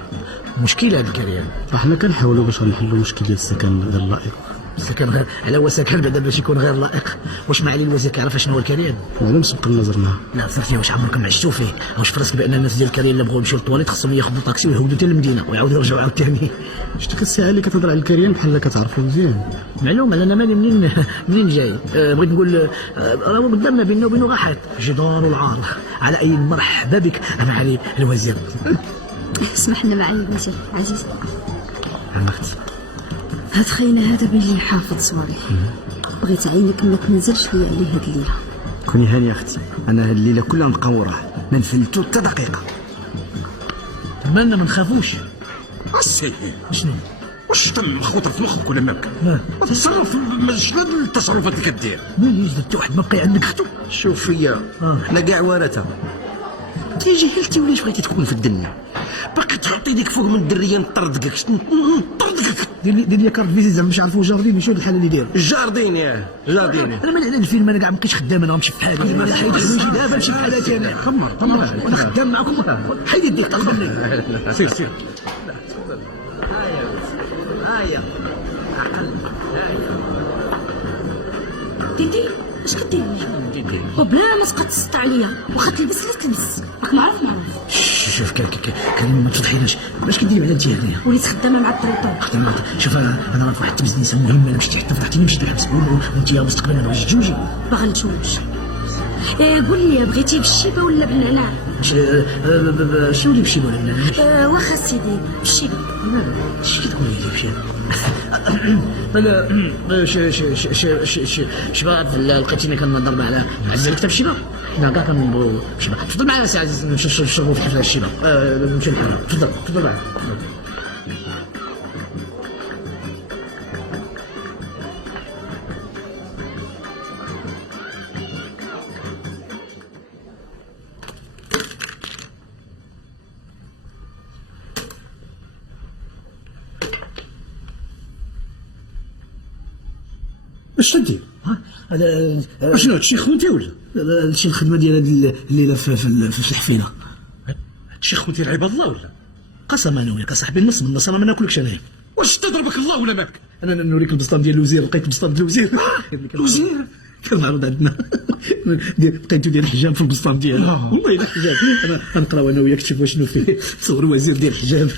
مشكله هذيك الكريان. فاحنا كنحاولوا باش نحلوا المشكل ديال السكن ديال اللائق. سكن غير على هو سكن بعدا باش يكون غير لائق. واش معالي الوزير كيعرف شنو هو الكريم؟ انا مسبق النظر معاه. لا صرتي واش عمركم عشتوا فيه؟ واش في راسك بان الناس ديال الكريم اللي بغاو يمشيو للطواليت خصهم ياخذوا طاكسي ويهودوا حتى للمدينه ويعاودوا يرجعوا عاوتاني؟ شتي الساعه اللي كتهضر على الكريم بحال كتعرفو مزيان. معلوم انا مالي منين جاي. بغيت نقول راه قدامنا بيننا وبينه غاحط جدار والعار. على اي مرحبا بك معالي الوزير. اسمح لنا معالي الوزير عزيز. عمرت هاد خينا هذا باللي حافظ صواري. بغيت عينك ما تنزلش لي عليه هاد الليله. كوني هاني اختي، انا هاد الليله كلها نبقى وراه ما نفلتو حتى دقيقه. تمنى ما نخافوش. السيد شنو؟ واش تم خطر في مخك ولا مابك؟ تصرف شنو التصرفات اللي كدير؟ مين يجبد واحد ما بقى عندك اختو؟ شوف فيا انا كاع وارثه. تيجي هلتي ولاش بغيتي تكون في الدنيا؟ باقي تحطي ديك فوق من الدريه نطردك نطردك. دير لي كارت فيزيت زعما باش يعرفوا جاردين شنو الحال اللي داير. الجاردين انا مالي على الفيلم، انا كاع ما كنتش خدام، انا نمشي في حالي. انا حيد دابا نمشي في حالاتي انا. خمر انا خدام معاكم. حيد يديك قبل سير هايا ديدي اش كدير؟ وبلا ما تبقى تسط عليا واخا تلبس لا تلبس، راك معروف. شوف كريم ما تفضحيناش. باش كديري بعدا انت هنايا؟ وليت خدامه مع الطريطور. شوف انا راه واحد البزنس مهم، انا مشيت حتى فضحتيني مشيت للحبس وانت مستقبلا باغي تجوجي. باغا نتزوج. قول لي بغيتي بالشيبه ولا بالنعناع؟ شنو اللي بشيبه ولا بالنعناع؟ واخا سيدي بالشيبه. اش كتقولي لي بشيبه؟ انا شباب لقيتيني كنهضر مع عزيز الكتاب الشيبه. لا كاع كنبغيو الشيبه. تفضل معايا سي عزيز نمشي نشربوا في حفله الشيبه. نمشي للحاره. تفضل معايا. اش تدير؟ هذا شنو هادشي خوتي ولا؟ هادشي الخدمه ديال هاد الليله في الحفيله. هادشي خوتي العباد الله ولا؟ قسما انا وياك صاحبي النص من النص، انا ما ناكلكش انايا. واش تضربك الله ولا مالك؟ انا نوريك البسطام ديال الوزير. لقيت البسطام ديال الوزير. الوزير كان معروض عندنا. لقيتو ديال الحجام في البسطام ديالو. والله الا الحجام. انا غنقراو انا وياك تشوف شنو فيه. صور وزير ديال الحجام.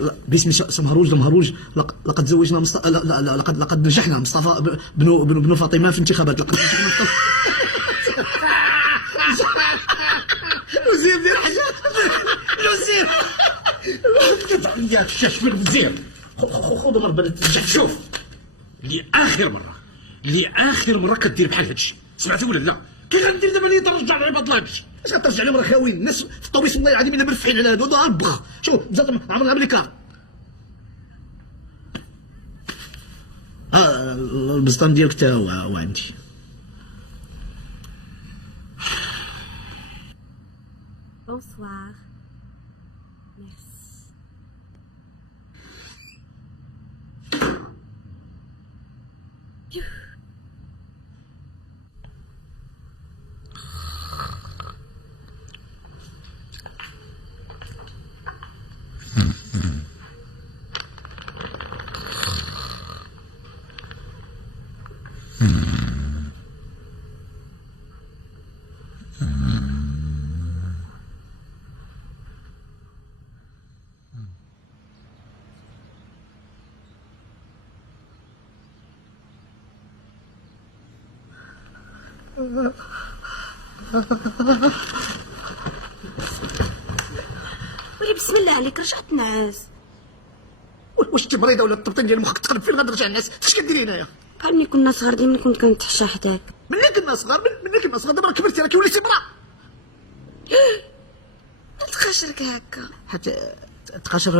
لا باسم سمهروج المهروج. لقد زوجنا لقد نجحنا مصطفى بن فاطمه في انتخابات. وزير ديال الحجاب. الوزير يا الشاش من الوزير. خذ مربله. شوف اللي اخر مره كدير بحال هادشي، سمعتي ولا لا؟ كي غندير دابا اللي ترجع لعباد الله بشي؟ اش غترجع لهم؟ راه خاويين الناس في الطوبيس والله العظيم الا مرفحين على هادو. ضرب بخ. شوف بزاف عمرنا امريكا. البسطام ديالك حتى هو عندي. Bonsoir. Merci. ولي بسم الله عليك رجعت نعاس. واش انت مريضه ولا الطبطين ديال مخك تقلب فين غنرجع الناس؟ اش كديري هنايا؟ بحال ملي كنا صغار ديما كنت كنتحشى حداك. ملي كنا صغار دابا راه كبرتي، راكي وليتي مرا. تقاشرك هكا حتى تقاشر.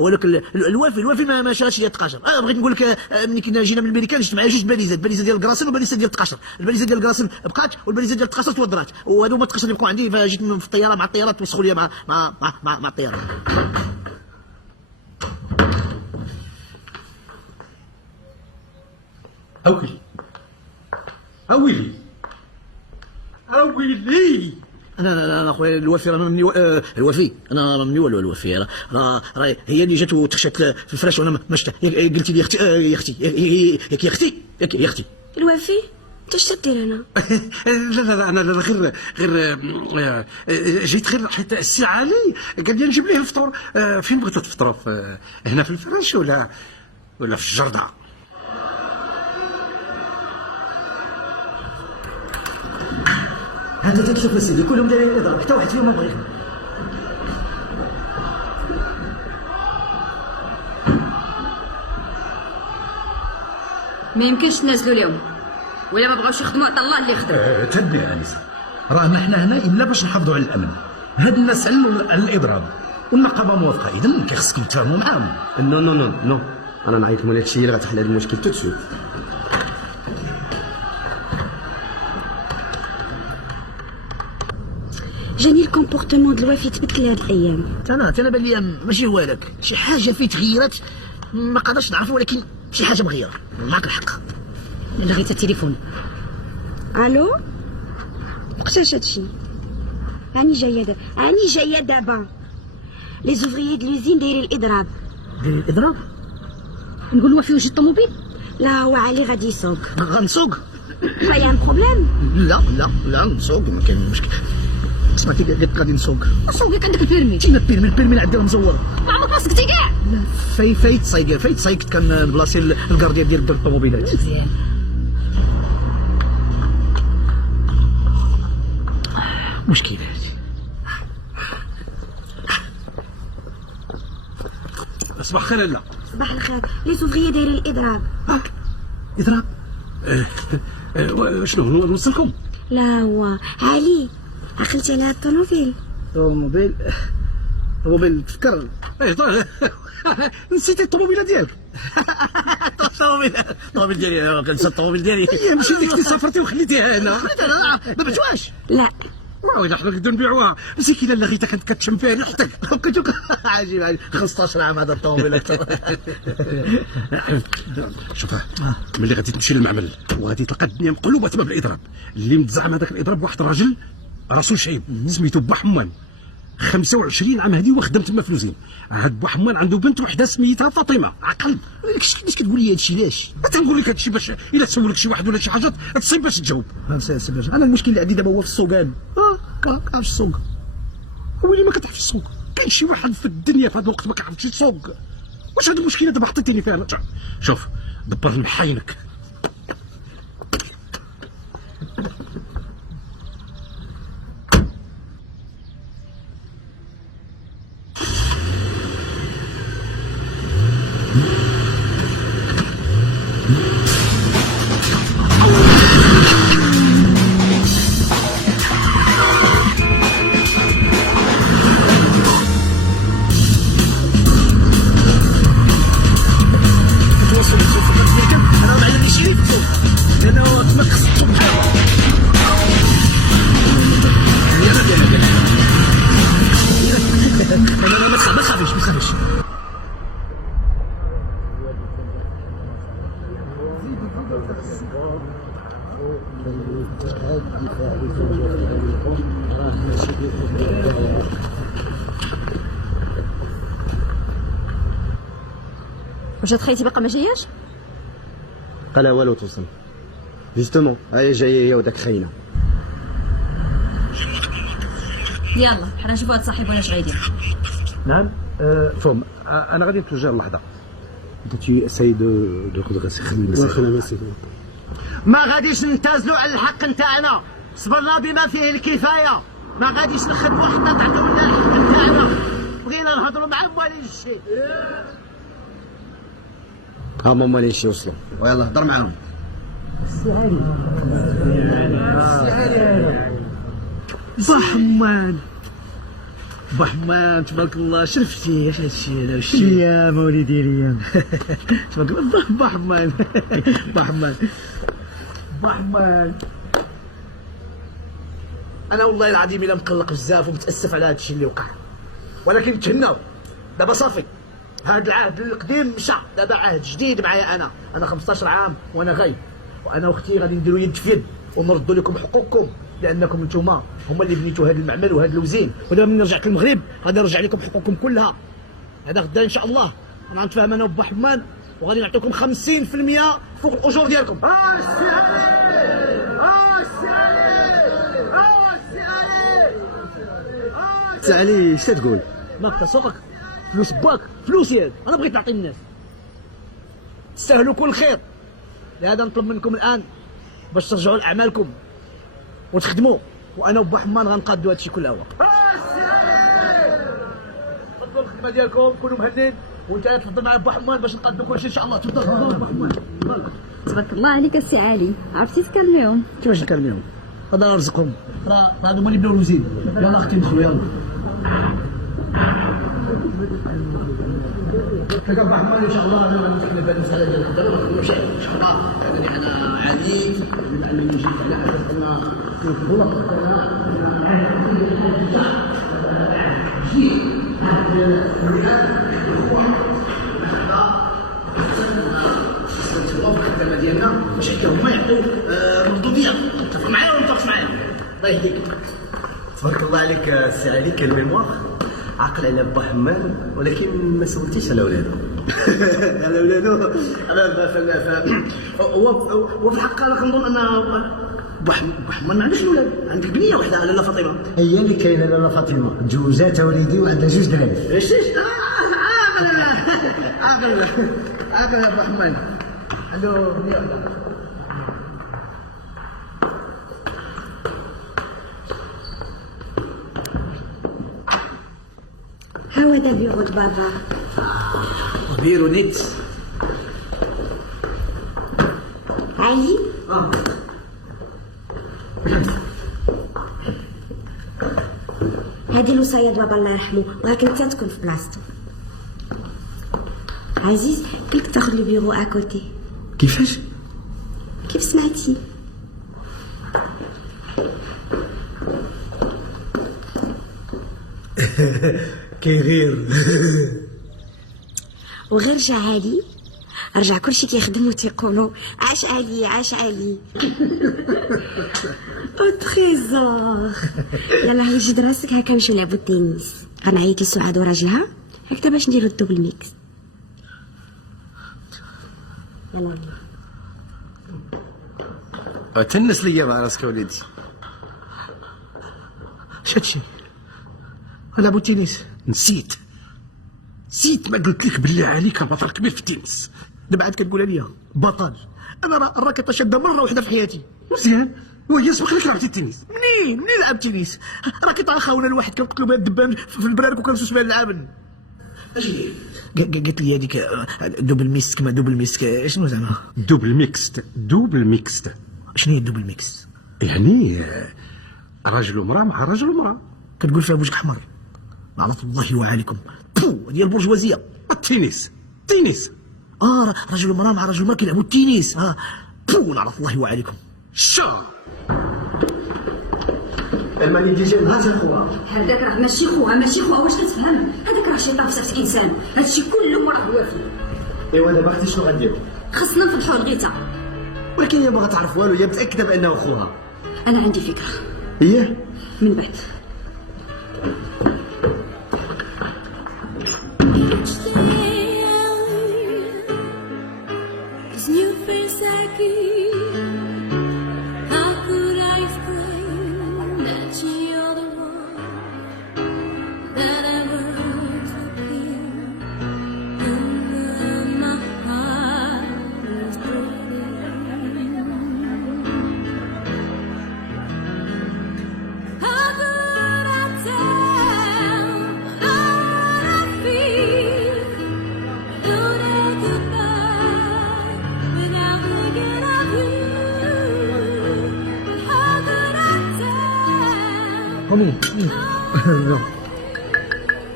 ولكن الوافي ما شاش ديال التقاشر. بغيت نقول لك ملي كنا جينا من الميريكان جبت معايا جوج باليزات، باليزه ديال الكراسن وباليزه ديال التقاشر. الباليزه ديال الكراسن بقات والباليزه ديال التقاشر تودرات، وهادو هما التقاشر اللي بقاو عندي. فجيت في الطياره مع الطياره توسخوا لي مع الطياره. اويلي انا اخويا الوفي رانا مني الوفي انا مني والو الوفي راه هي اللي جات وتخشات في الفراش وانا ما شفت قلتي لي اختي يا اختي يا اختي يا اختي الوفي انت اش تدير هنا؟ لا انا غير جيت غير حيت السي علي قال لي نجيب ليه الفطور. فين بغيتو تفطروا؟ هنا في الفراش ولا في الجردة؟ هذا تشوف سيدي كلهم دايرين الاضراب حتى واحد فيهم ما بغى يخدم. ما يمكنش تنازلوا لهم، ولا ما بغاوش يخدموا عطا الله اللي يخدم. تهدي يا انسه، رانا حنا هنا الا باش نحافظوا على الامن. هاد الناس على الاضراب والنقابه موافقه، اذا كيخصكم تفاهموا معاهم. نو نو نو نو، انا نعيط لهم هادشي اللي غتحل هذا المشكل تو سويت. جاني الكومبورتمون د الوفي تبدل هاد الايام. انا بان لي ماشي هو هذاك، شي حاجه فيه تغيرات ما قدرش نعرفوا، ولكن شي حاجه مغيره. معك الحق. لغيت التليفون. الو وقتاش هادشي؟ راني جايه دابا. لي زوفريي د لوزين دايرين الاضراب. دايرين الاضراب؟ نقول وفي وجه الطوموبيل؟ لا هو علي غادي يسوق. غنسوق؟ فيا ان بروبليم؟ لا نسوق، ما كاين مشكل. سمعتي قلت غادي نسوق. سوقك عندك البيرمي؟ تينا البيرمي عندي مزور. ما عمرك ما سقتي كاع؟ فايت سايقت كان بلاصي الكارديان ديال الطوموبيلات. مزيان. مشكلة هادي. صباح الخير. لا صباح الخير، لي زوفريي دايرين الاضراب. اضراب؟ شنو نوصلكم؟ لا هو علي عقلتي على الطوموبيل؟ طوموبيل تفكر. نسيتي الطوموبيله ديالك. الطوموبيل ديالي كنسى الطوموبيل ديالي. مشيتي كنتي سافرتي وخليتيها هنا. ما بعتوهاش. لا وإلا حنا نقدروا نبيعوها، مسكينه اللي لغيتها كانت كتشم فيها ريحتك. كنت عجيب 15 عام هذا الطوموبيل اكثر. شوف ملي غادي تمشي للمعمل وغادي تلقى الدنيا مقلوبه تما بالاضراب. اللي متزعم هذاك الاضراب واحد الراجل راسو شعيب سميتو بوحمان، 25 عام هذه وخدم تما في لوزين. هاد بوحمان عنده بنت وحده سميتها فاطمه. عقل. علاش كتقول لي هادشي؟ علاش؟ تنقول لك هادشي باش الا تسولك شي واحد ولا شي حاجه تصيب باش تجاوب. انا المشكل اللي عندي دابا هو في السوقان. كنعرفش السوق. ويلي ما كتعرفش السوق؟ كاين شي واحد في الدنيا في هذا الوقت ما كيعرفش السوق؟ واش هاد المشكله دابا حطيتيني فيها انا؟ شوف دبر محاينك. وجات خيتي باقا ما جاياش؟ قالها والو توصل جوستومون هاي جايه هي وداك خاينه. يلا حنا نشوفوا هاد صاحب ولا اش غيدير. نعم فهم انا غادي نتوجه للحظه. Tu essayes de redresser خلي ما غاديش ننتازلوا على الحق نتاعنا، صبرنا بما فيه الكفايه، ما غاديش نخدموا حتى تعطيو لنا الحق نتاعنا، بغينا نهضروا مع موالين الشيء. ها ماما ليش يوصلوا ويلا هضر معاهم. بحمان تبارك الله شرفتي هادشي يا مولدي ريان. تبارك الله بحمان. انا والله العظيم الا مقلق بزاف ومتاسف على هادشي اللي وقع، ولكن تهناو دابا صافي. هاد العهد القديم مشى، دابا عهد جديد معايا انا 15 عام وانا غايب، وانا واختي غادي نديرو يد في يد ونردوا لكم حقوقكم لانكم انتم هما اللي بنيتوا هذا المعمل وهذا الوزين، ودابا من رجعت للمغرب غادي نرجع لكم حقوقكم كلها. هذا غدا ان شاء الله انا غنتفاهم انا وبا حمان وغادي نعطيكم 50% فوق الاجور ديالكم. سي علي اش تقول؟ ما تصدق فلوس باك فلوسي هاد انا بغيت نعطي الناس، تستاهلوا كل خير. لهذا نطلب منكم الان باش ترجعوا لاعمالكم وتخدموا، وانا وبا حمان غنقادوا هادشي كله. هو تفضلوا الخدمه ديالكم، كونوا مهنين، وانت تفضل مع با حمان باش نقادوا كلشي ان شاء الله. تفضل با حمان. تبارك الله عليك السي علي، عرفتي تكلميهم. كيفاش نكلميهم؟ هذا رزقهم، راه هادو هما اللي بناو الوزين. يلا اختي ندخلوا يلا. تلقى با حمان ان شاء الله. انا غنمسك بهذه المساله ديال الخدمه ما نخدموش ان شاء الله. يعني انا عادي نعمل نجيب على حسب ان الغلط الخدمه ديالنا باش حتى هما يعطيو مردوديه. تفهم معايا ولا متفق معايا؟ الله يهديك. تبارك الله عليك سي علي، كان ميموار عقل على با حمان، ولكن ما سولتيش على ولادو. على ولادو هو في الحق انا كنظن ان با حمان ما عندوش اولاد، عندك بنيه وحده لاله فاطمه. هي اللي كاينه لاله فاطمه، تزوجات وليدي وعندها 2 دراري. ايش عاقل يا با حمان، عنده بنيه وحده. هو هذا البيرو د بابا. بيرو نيت. علي هذه الوصايه د بابا الله يرحمه، ولكن انت تكون في بلاصتو. عزيز قلت تاخذ لي بيرو اكوتي. كيفاش؟ كيف سمعتي؟ كيغير. وغير رجع علي، رجع كلشي كيخدم وتيقولوا عاش علي عاش علي. او تريزور. يلا هي جد راسك هكا نمشيو نلعبو التنس. غنعيطي لسعاد وراجلها هكذا باش نديرو الدوبل ميكس. يلا تنس ليا مع راسك وليدي. هادشي نلعبو التنس. نسيت ما قلت لك بالله عليك بطل كبير في التنس. دابا عاد كتقولها ليا بطل. انا الراكيطه شاده مره واحده في حياتي. مزيان، وهي سبق لك لعبتي التنس. منين لعبت تنس؟ راكيطه اخاونا الواحد كنقتلوا بها الدبان في البرارك وكنسوس بها اللعابن. اجي قالت لي هذيك دوبل ميكس. كما دوبل ميكس شنو زعما؟ دوبل ميكست. شنو هي الدوبل ميكس؟ يعني رجل ومراه مع رجل ومراه. كتقول فيها بوجهك احمر. لعنة الله وعليكم. هذه البرجوازيه. التنس رجل ومراه مع رجل ومراه كيلعبوا التنس. لعنة الله وعليكم. شا الماني ديجا نهار خوها. هذاك راه ماشي خوها واش كتفهم؟ هذاك راه شيطان في صفة انسان، هادشي كله راه هو فيه. ايوا دابا اختي شنو غنديرو؟ خصنا نفضحوا الغيتا. ولكن هي ما غتعرف والو، هي متاكده بانه خوها. انا عندي فكره. هي من بعد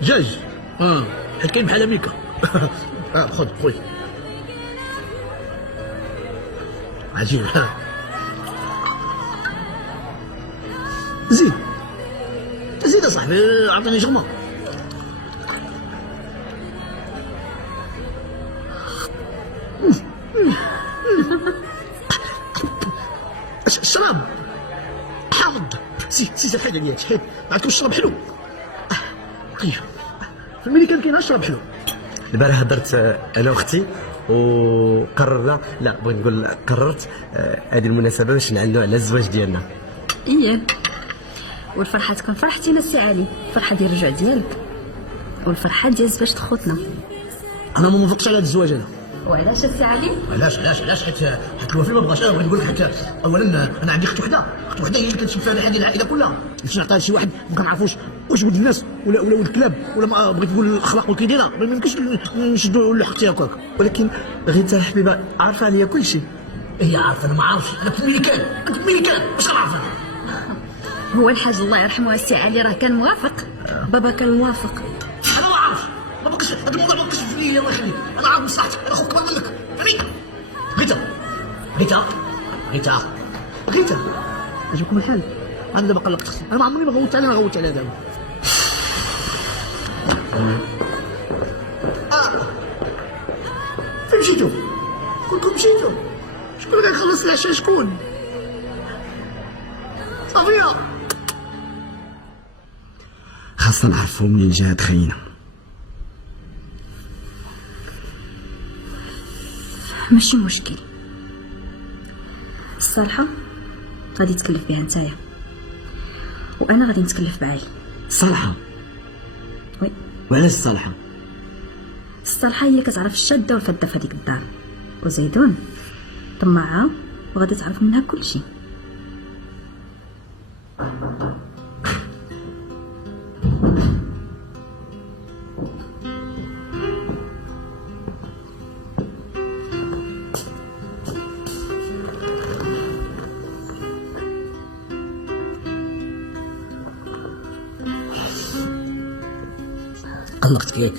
دجاج. حيت كاين بحال ميكا. خذ خويا. عجيب. زيد اصاحبي، عطيني جغمه. الشراب حامض. سي الحاجه ديالك حيد عندكم الشرب حلو. طيب في الميريكان كاين الشرب حلو. البارح هضرت انا واختي وقررنا، لا بغيت نقول قررت هذه المناسبه باش نعلنوا على الزواج ديالنا. ايه، والفرحه تكون فرحتينا السي علي، الفرحه ديال الرجوع ديالك والفرحه ديال زواج خوتنا. انا ما موافقش على هذا الزواج انا. وعلاش السي علي؟ علاش حيت الوفي ما بغاش. انا بغيت نقول لك حيت اولا انا عندي اخت وحده هي اللي كتشوف فيها هذه العائله كلها. باش نعطيها لشي واحد ما كنعرفوش واش ولد الناس ولا ولد الكلاب ولا ما بغيت نقول الاخلاق وكي دايره. ما يمكنش نشدوا ولا حتى هكاك. ولكن غيتا حبيبه عارفه عليا كل شيء. هي عارفه انا ما عارفش. انا كنت ميريكان واش غنعرف انا؟ هو الحاج الله يرحمه السي علي راه كان موافق، بابا كان موافق. انا ما عارف، ما بقاش هذا الموضوع ما بقاش في بالي. الله يخليك انا عارف مصلحتك، انا اخوك كبر منك. غيتا اجيكم الحال. انا دابا قلقت اختي، انا ما عمري ما غوت على دابا. فين مشيتو؟ كلكم مشيتو. شكون اللي غيخلص العشاء؟ شكون؟ صافيه خاصنا نعرفوا منين جات خينا. ماشي مشكل، الصراحه غادي تكلف بها نتايا وانا غادي نتكلف بعلي. الصالحه؟ وي. وعلاش الصالحه؟ الصراحه هي كتعرف الشاده والفده في هذيك الدار، وزيدون طماعه وغادي تعرف منها كل شيء. قلقتك ياك؟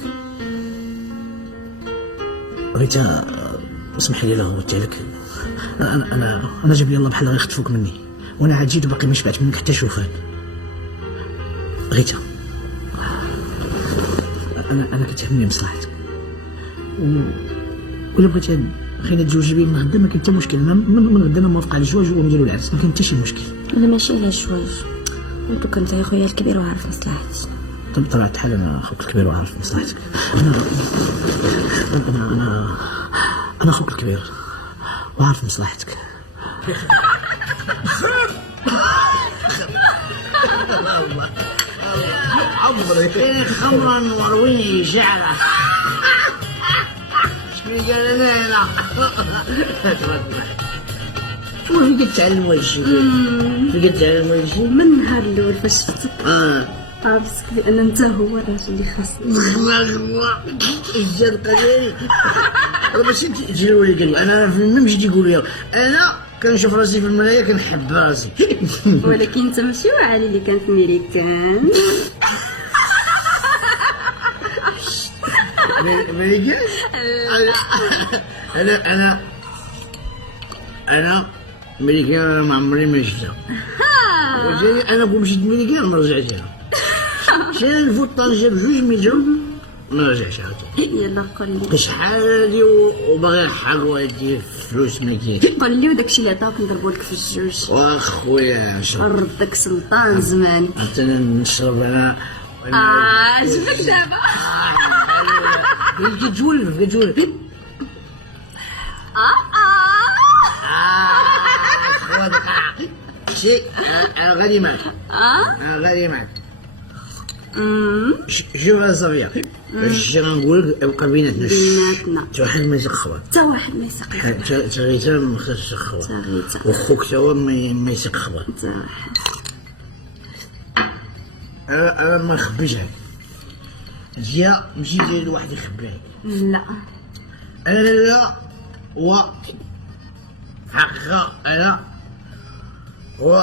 ريتا اسمح لي لا غلطت عليك. انا جاب لي الله بحال غيخطفوك مني، وانا عاد جيت وباقي ما شبعت منك حتى شوفان. ريتا انا كتهمني مصلحتك، ولا بغيتي خلينا تزوجي بيا من غدا ما كاين حتى مشكل. من غدا انا موافق على الزواج ونديرو العرس، ما كاين حتى شي مشكل. انا ماشي على الزواج، انت كنت يا خويا الكبير وعارف مصلحتي. طب بطبيعة الحال انا اخوك الكبير وعارف مصلحتك. انا اخوك الكبير وعارف مصلحتك. عمري خمرا ورويني شعره. شكون قال لنا شنو فيك تعلم هاد الشيء؟ فيك تعلم هاد الشيء من النهار الاول فاش شفتك عرفتك بان انت هو الراجل اللي خاصني. الزاد قليل راه ماشي تجري لي. قال انا في ميم جدي يقول لي انا كنشوف راسي في المرايه كنحب راسي. ولكن انت ماشي وعلي اللي كان في ميريكان. ميريكان؟ انا ميريكان انا ما عمري ما شفتها. انا كون مشيت ميريكان ما رجعتش لها. مشينا نفوت طنجة بجوج مليون ما رجعش عاوتاني. يلا قول لي شحال هادي وباغي نحرقو هادي الفلوس ما كاين. قول لي وداكشي اللي عطاوك نضربو لك في الجوج. واخويا ردك سلطان زمان. انت نشرب انا. عجبك دابا؟ كتولف شي غادي معك. غادي معك. شوف صافيه اش غنقول لك ابقى بيناتنا. حتى واحد ما يسق خبر. حتى واحد ما يسق خبر. حتى غيتا ما خصش يسق خبر. وخوك تا هو ما يسق خبر. حتى واحد. انا ما نخبيش عليك. جا ماشي زي واحد يخبي عليك. لا انا لا و حقا انا و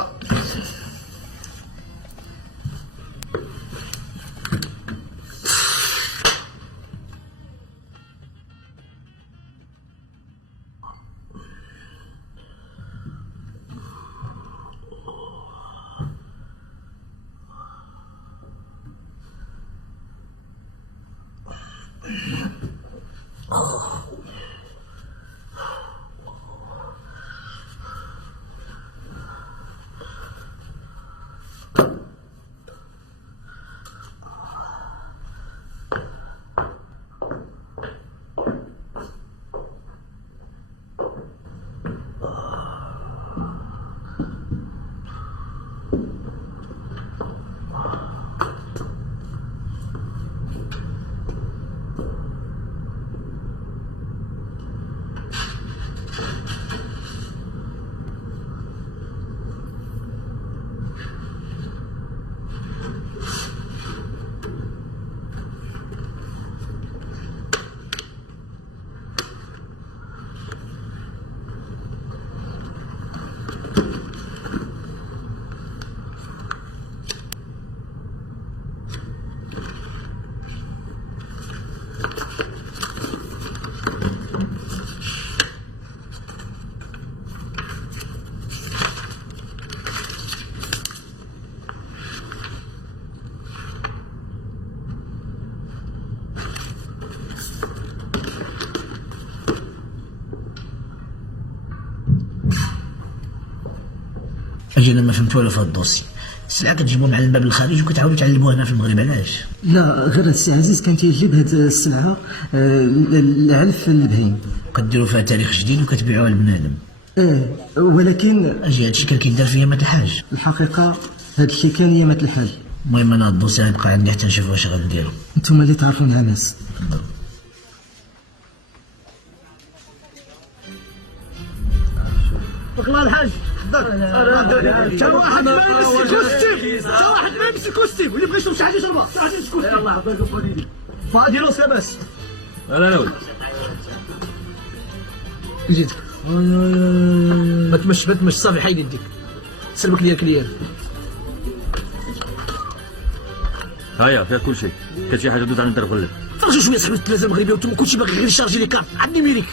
اجي انا ما فهمت والو في هذا الدوسي. السلعه كتجيبوها مع الباب الخارج وكتعاودوا تعلموها هنا في المغرب، علاش؟ لا غير السي عزيز كان تيجيب هاد السلعه العلف البهيم، كديروا فيها تاريخ جديد وكتبيعوها لبنادم. ولكن اجي هادشي كان كيدار فيا مات الحاج. الحقيقه هادشي كان يامات الحال. المهم انا هاد الدوسي غيبقى عندي حتى نشوف واش غنديرو. نتوما اللي تعرفوا مع ناس. الله الحاج حتى واحد ما يمسك كوستيف، حتى واحد ما يمسك كوستيف، واللي بغى يشرب شي حاجه يشربها، شي حاجه يمسك كوستيف. يلاه عطيك فادي فاديروس لاباس. انا ولد جيت ما تمش صافي، حيد يديك سلمك ليا الكليان. هيا فيها كل شيء، كان شي حاجه دوز عند الغلب. فرجوا شويه صاحبي الثلاثه المغربيه وانتم كلشي باغي غير يشارجي لي كارت عندي ميريك.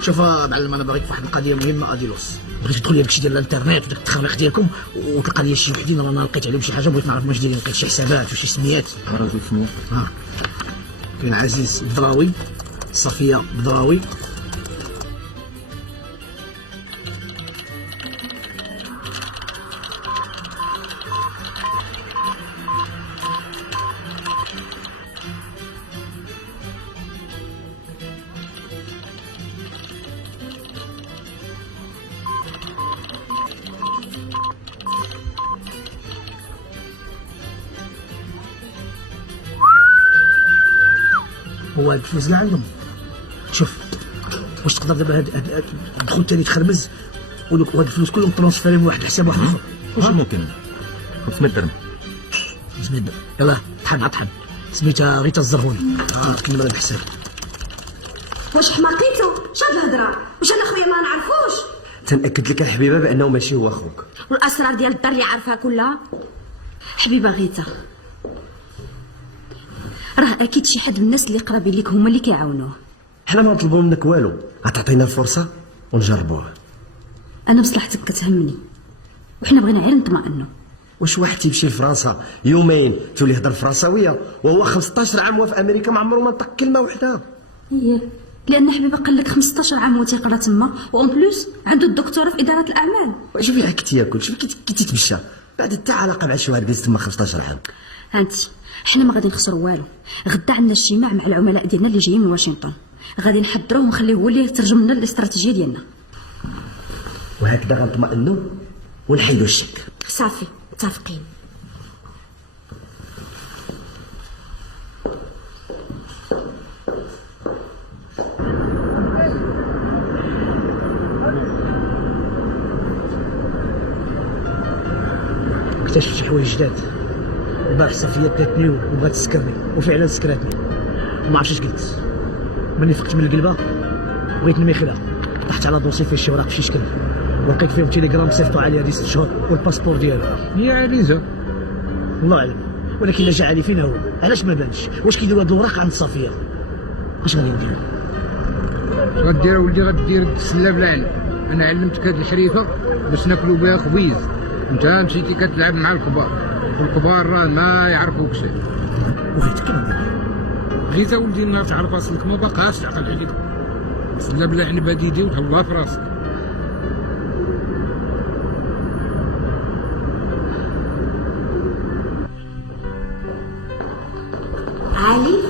شوف معلم، انا باغيك في واحد القضيه مهمه اديلوس. بغيت تدخل لي داكشي ديال الانترنت وداك التخربيق ديالكم وتلقى لي شي وحدين رانا لقيت عليهم شي حاجه، بغيت نعرف واش دايرين، لقيت شي حسابات وشي سميات. عرفتوا شنو؟ كاين عزيز بدراوي، صفيه بدراوي، هو هاد الفلوس كاع عندهم. شوف واش تقدر دابا هاد الدخول الثاني تخربز وهاد الفلوس كلهم ترونسفيري من واحد الحساب واحد اخر. واش ممكن 500 درهم؟ 500 درهم يلاه طحن سميتها غيتا الزرهون. تكلم على الحساب. واش حماقيتو؟ شاد الهضره، واش انا خويا ما نعرفوش؟ تنأكد لك الحبيبه بانه ماشي هو اخوك، والاسرار ديال الدار اللي عارفها كلها. حبيبه غيتا، راه اكيد شي حد من الناس اللي قرابين ليك هما اللي كيعاونوه. حنا ما نطلبوا منك والو، غتعطينا الفرصه ونجربوها. انا مصلحتك كتهمني وحنا بغينا غير نطمئنوا. واش واحد تيمشي لفرنسا يومين تولي يهضر فرنساويه وهو 15 عام وهو في امريكا ما عمره ما نطق كلمه وحده؟ ايه لان حبيبه قال لك 15 عام وهو تيقرا تما، وان بلوس عنده الدكتوراه في اداره الاعمال. شوفي هاك تياكل، شوفي كي تيتمشى بعد حتى علاقه مع شي واحد جالس تما 15 عام. هانتي حنا ما غادي نخسروا والو. غدا عندنا اجتماع مع العملاء ديالنا اللي جايين من واشنطن، غادي نحضروه ونخليه هو اللي يترجم لنا الاستراتيجيه ديالنا، وهكذا غنطمئنوا ونحلوا الشك. صافي متفقين. اكتشفت شي حوايج جداد. البارح صافيه بداتني وبغات تسكرني وفعلا سكراتني وما عرفتش اش قلت. ملي فقت من القلبه بغيت نميخلها، طحت على دوسي فيه شي وراق بشي شكل ولقيت فيهم تيليجرام صيفطوا عليها دي 6 شهور والباسبور ديالها. هي عريزه الله اعلم، ولكن لا جا علي فين هو؟ علاش ما بانش؟ واش كيديروا هاد الوراق عند صافيه؟ واش غادي ندير؟ غدير ولدي غدير السله بالعلم. انا علمتك هاد الحريفه باش ناكلوا بها خبيز، انت مشيتي كتلعب مع الكبار والكبار راه ما يعرفوك شيء. وفيتك كلام غيتا ولدي النار تعرف اصلك ما بقاش تعقل عليك. سله بالعنب هادي يدي وتهلا في راسك. علي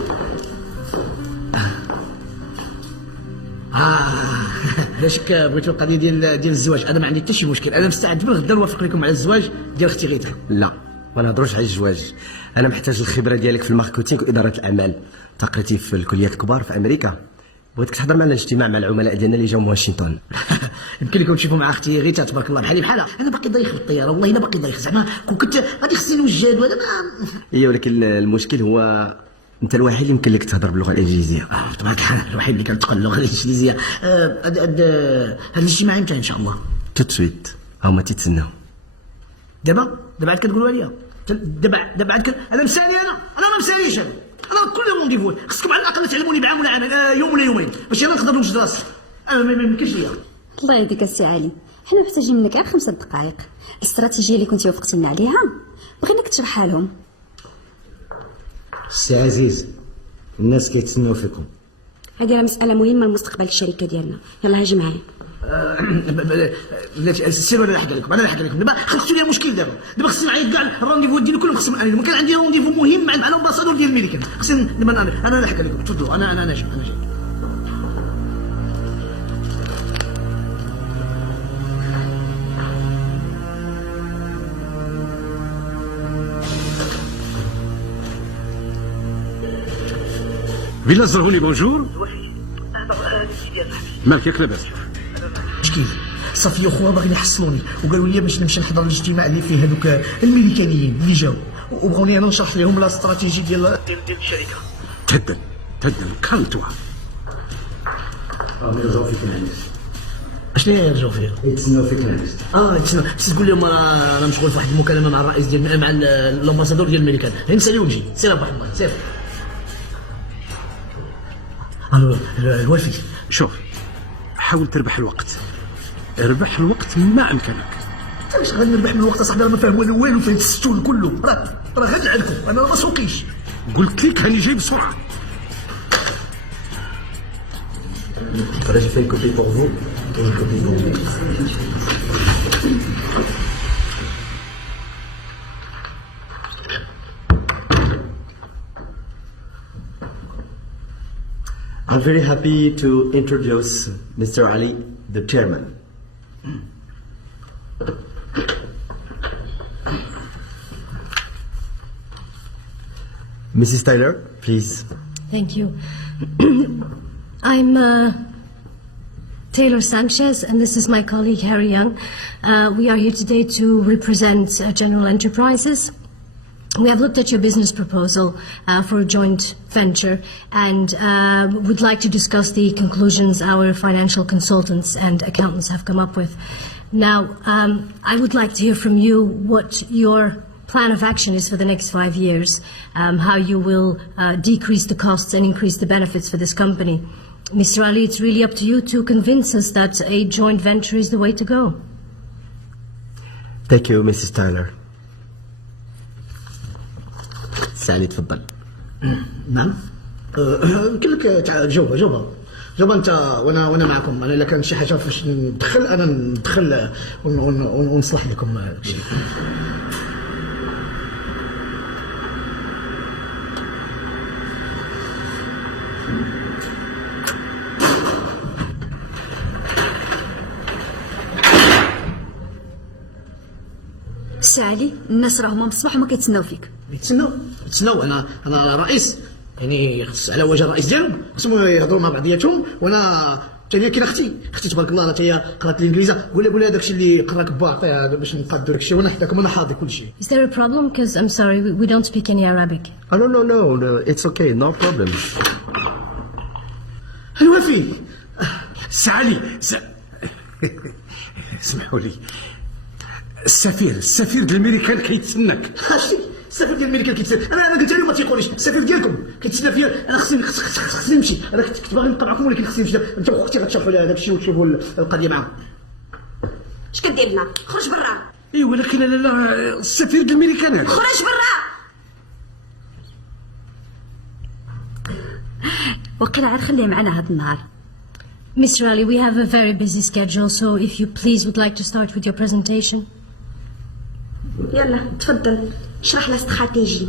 علاش بغيتوا القضيه ديال الزواج؟ انا ما عندي حتى شي مشكل، انا مستعد من غدا نوافق لكم على الزواج ديال اختي غيتا. لا ما نهضروش على الزواج، انا محتاج الخبره ديالك في الماركتينغ واداره الاعمال. تقريتي في الكليات الكبار في امريكا، بغيتك تحضر معنا الاجتماع مع العملاء ديالنا اللي جاو من واشنطن. يمكن لكم تشوفوا مع اختي غيتا تبارك الله بحالي بحالها. انا باقي ضايخ في الطياره، والله انا باقي ضايخ، زعما كون كنت غادي خصني نوجد ولا ما. ايوا ولكن المشكل هو انت الوحيد اللي يمكن لك تهضر باللغه الانجليزيه. تبارك الله الوحيد اللي كنتقن اللغه الانجليزيه. هذا الاجتماع امتى ان شاء الله؟ تو سويت هما تيتسناو. دابا عاد كتقولوا لي دابا عاد انا مسالي، انا ما مساليش. انا كل رونديفو خصكم على الاقل تعلموني بعام ولا عامين، يوم ولا يومين باش انا نقدر نوجد راسي. انا ما يمكنش ليا. الله يهديك السي علي، حنا محتاجين منك غير 5 دقائق. الاستراتيجيه اللي كنتي وافقتي لنا عليها بغيناك تشرحها لهم. السي عزيز الناس كيتسناو فيكم. هذه راه مساله مهمه لمستقبل الشركه ديالنا. يلا هاجي معايا. سير انا نحكي لكم دابا خلصتوا لي مشكل دابا خصني نعيط كاع الرانديفو ديالي كلهم خصهم انا ما كان عندي رانديفو مهم مع الامباسادور ديال الميريكان خصني دابا انا نحكي لكم تفضلوا انا جاي فيلا الزرهوني بونجور. مالك ياك لاباس؟ مشكل صافي اخويا باغيين يحصلوني وقالوا لي باش نمشي نحضر الاجتماع اللي فيه هذوك الميريكانيين اللي جاو وبغوني انا نشرح لهم لا استراتيجي ديال الشركه. تهدل كالم توا. يرجعوا فيك العند. اشنو يرجعوا فيها؟ يتسناو فيك العند. يتسناو تقول لهم انا مشغول في واحد المكالمه مع الرئيس ديال مع الامباسادور ديال الميريكان نسالي ونجي. سير ابو حماد سير. الوالفي شوف حاول تربح الوقت ما امكنك. علاش غادي نربح من الوقت اصاحبي؟ ما فاهم والو في السجون كله راه غادي عليكم انا ما سوقيش. قلت لك هاني جاي بسرعه. J'ai fait une copie pour vous. I'm very happy to introduce Mr. Ali, the chairman. Mrs. Tyler, please. Thank you. I'm Taylor Sanchez, and this is my colleague Harry Young. We are here today to represent General Enterprises. We have looked at your business proposal for a joint venture and would like to discuss the conclusions our financial consultants and accountants have come up with. Now, I would like to hear from you what your plan of action is for the next 5 years, how you will decrease the costs and increase the benefits for this company. Mr. Ali, it's really up to you to convince us that a joint venture is the way to go. Thank you, Mrs. Tyler. سالي تفضل. نعم كلك جاوبها انت وانا معكم. انا الا كان شي حاجه فاش ندخل انا ندخل ونصلح لكم الشيء. سالي الناس راهم من الصباح وما كيتسناو فيك. يتسناو انا رئيس يعني على وجه الرئيس ديالهم خصهم يهضروا مع بعضياتهم. وانا ثاني كاين اختي تبارك الله راه هي قرات الانجليزيه. قول داك الشيء اللي قراك با عطيها باش نقادوا داك الشيء وانا حداكم انا حاضر كل شيء. Is there a problem? Because I'm sorry, we don't speak any Arabic. Oh, no, it's okay, no problem. الوفي سعالي اسمحوا لي السفير ديال الميريكان كيتسناك. السفير ديال الميريكان كيتسنى. انا قلت لهم ما تيقوليش السفير ديالكم كيتسنى فيا. انا خصني نمشي. انا كنت باغي نطلعكم ولكن خصني نمشي. انت واختي غتشرحوا لها داك الشيء وتشوفوا القضيه معاهم. اش كدير لنا؟ خرج برا. اي ولكن لا السفير ديال الميريكان خرج برا. وقيلا عاد خليه معنا هذا النهار. Mr. Ali, we have a very busy schedule, so if you please would like to start with your presentation. يلا تفضل اشرح لنا استراتيجي.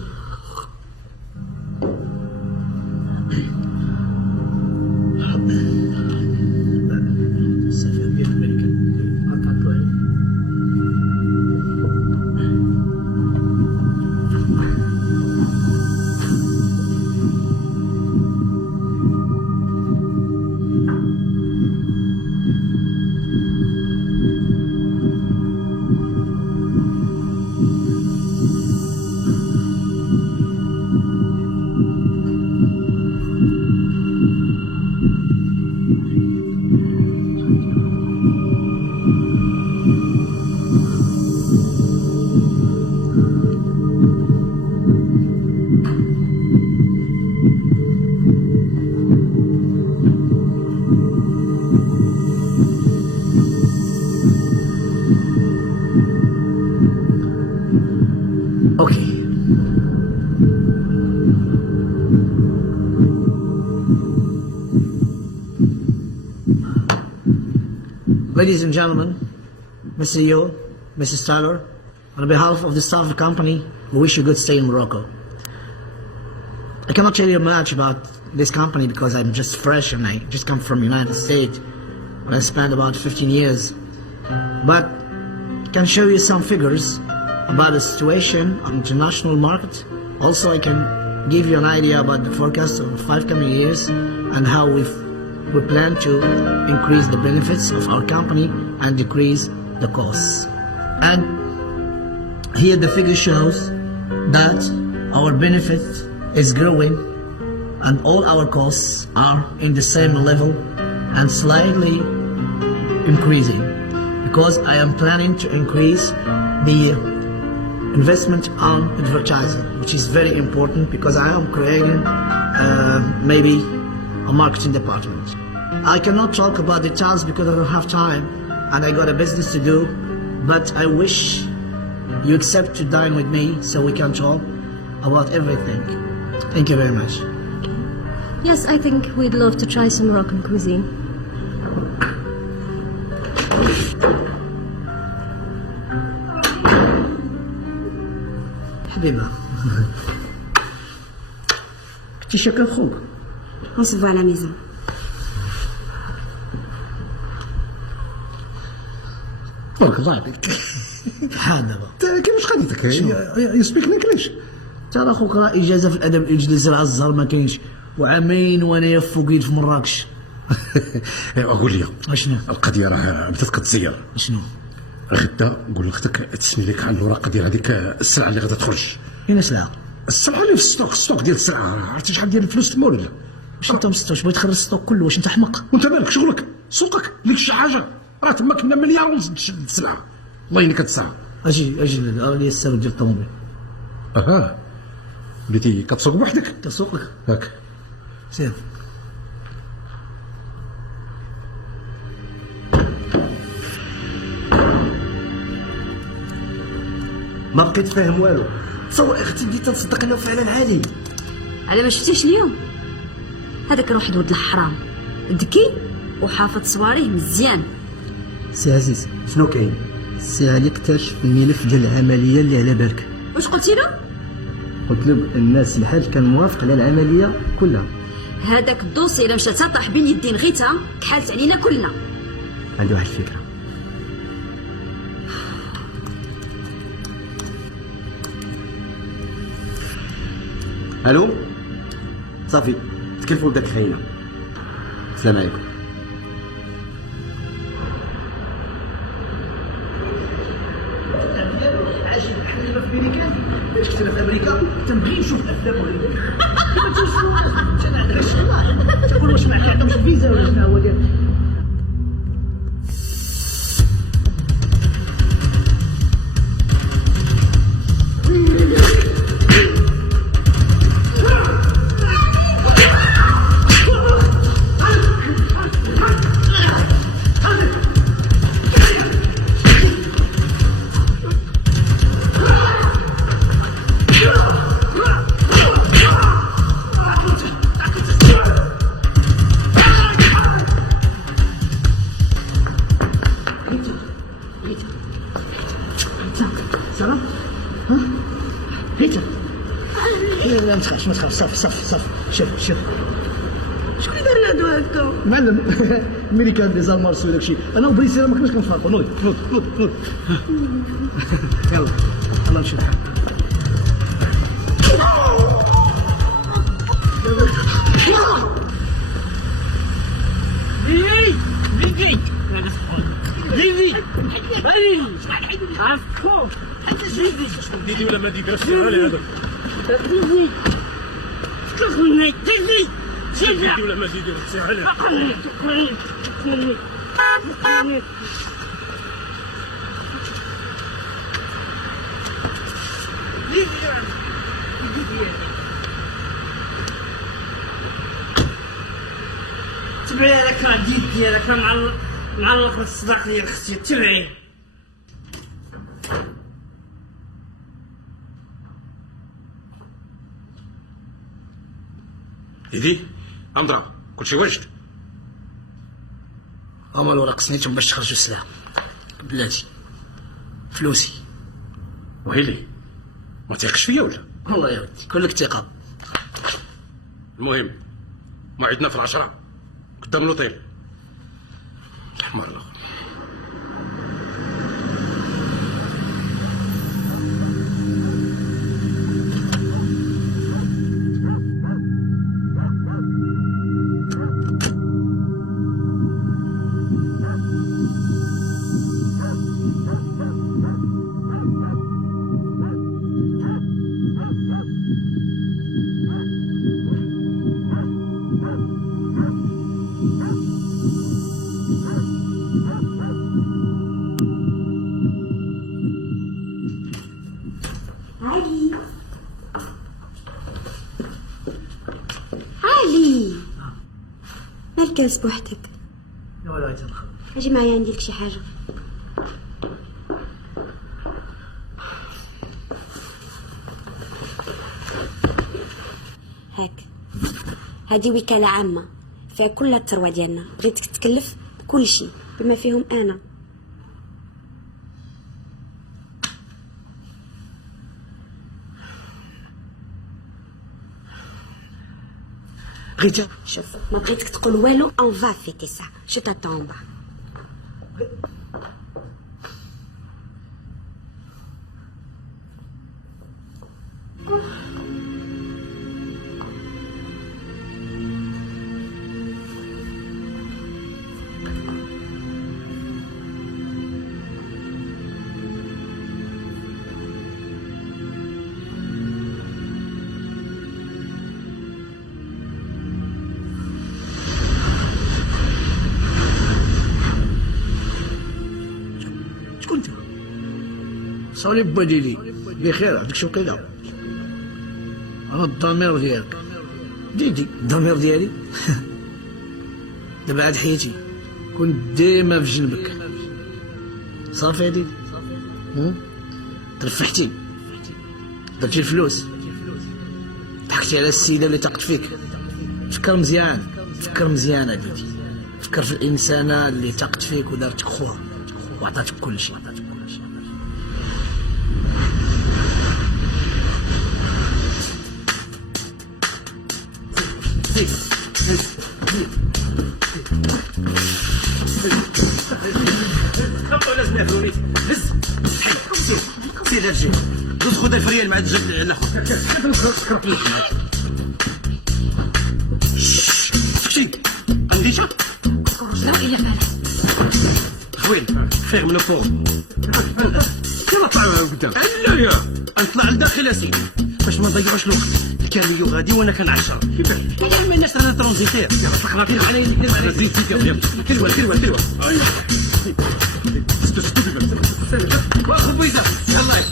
السفير ديال الميريكان Ladies and gentlemen, Mr. Yo, Mrs. Tyler, on behalf of the staff of the company, we wish you a good stay in Morocco. I cannot tell you much about this company because I'm just fresh and I just come from the United States, where I spent about 15 years. But I can show you some figures about the situation on the international market. Also, I can give you an idea about the forecast of the 5 coming years and how we plan to increase the benefits of our company and decrease the costs. And here the figure shows that our benefit is growing and all our costs are in the same level and slightly increasing, because I am planning to increase the investment on advertising, which is very important because I am creating maybe a marketing department. I cannot talk about details because I don't have time and I got a business to do, but I wish you accept to dine with me so we can talk about everything. Thank you very much. Yes, I think we'd love to try some Moroccan cuisine. حبيبة كنتي شاكة خوك. On se voit à la maison. تبارك الله عليك. بحال دابا كيفاش خديتك؟ يسبيك انجليش. ترى خوك راه اجازه في الادب اجلس على الزهر ما كاينش، وعامين وانا فوقيت في مراكش. قول لي اشنو القضيه؟ راه بدات كتزير. شنو غدا قول لاختك تسني لك على الوراقه ديال هذيك السلعه اللي غادا تخرج. فين السلعه؟ السلعه اللي في الستوك ديال السلعه. عرفتي شحال ديال الفلوس تما ولا؟ واش انت مسطوش بغيت تخرج الستوك كله؟ واش انت حمق؟ وانت مالك شغلك سوقك ليك شي حاجه، راه تما كنا مليار ونص السلعه. الله يهنيك هاد الساعه. اجي لي السبب ديال الطوموبيل. اها وليتي كتسوق بوحدك؟ كتسوق لك هاك سير. ما بقيت فاهم والو. تصور اختي بديت تصدق انه فعلا عادي. على ما شفتيش اليوم هذاك الواحد ولد الحرام ذكي وحافظ صواريه مزيان. سي عزيز شنو كاين؟ سي علي اكتشف الملف ديال العمليه اللي على بالك. واش قلتي له؟ قلت له الناس الحاج كان موافق على العمليه كلها. هذاك الدوسي الا مشات طاح بين يدين غيتها تحالت علينا كلنا. عندي واحد الفكره. الو صافي تكلفوا بداك الخاينه. السلام عليكم. عايش الحليمه في امريكا، باش كنت في امريكا تنبغي نشوف الافلام ولا انا عندك الشغل تقول واش ما عندهمش فيزا ولا شنو هو ديال. سلام ها هيك لا ما تخافش صافي شوف شكون اللي دار لهادو هكا؟ معلم امريكان دي زالمارس ولا داكشي. انا وبريسيرا ما كناش كنفارقوا. نوض يلا يلا نمشيو. ديدي ولا ما ديدي راه شغال هذا. ديدي ولا ما ديدي راه شغال. تبعي هذاك راه جيد ديالك معلق الصداق ديال اختي. تبعي ديدي امضرا كلشي واجد. هما الوراق سنيتهم باش تخرجوا السلام. بلاتي فلوسي. وهيلي ما تيقش فيا ولا؟ والله يا ودي كلك ثقه. المهم موعدنا في 10 قدام لوطيل. الحمار الاخر. علي مالك جالس بوحدك؟ لا ولا تنخل. اجي معايا ندير لك شي حاجه. هاك هذه وكاله عامه فيها كل الثروه ديالنا، بغيتك تكلف كل شيء بما فيهم انا. غيتا شوف ما بغيتك تقول والو اون فا فيتي سا جو تاتون با. شكون انت؟ صالي بواديلي بخير عندك شي وقيله؟ انا الضمير ديالك. ديدي الضمير ديالي. دابا عاد حياتي كنت ديما في جنبك. صافي يا ديدي. ترفحتي درتي الفلوس ضحكتي على السيده اللي تقت فيك. فكر مزيان فكر مزيان يا ديدي. فكر في الانسانه اللي تقت فيك ودارتك خوها وعطاتك كل شيء. لازم ياكلوني. هز سير الجي دوز خذ الفريال مع الدجاج ناخذ. شد انجيشا شنو هي وين فيغ من فوق. كيف نطلع لقدام؟ لا يا نطلع لداخل اسيدي باش ما نضيعوش الوقت. الكاميو غادي وانا كنعشر. كيفاش ما الناس رانا ترونزيتير فقراتين على زيتير. كلوه واخذ بيزا يلا.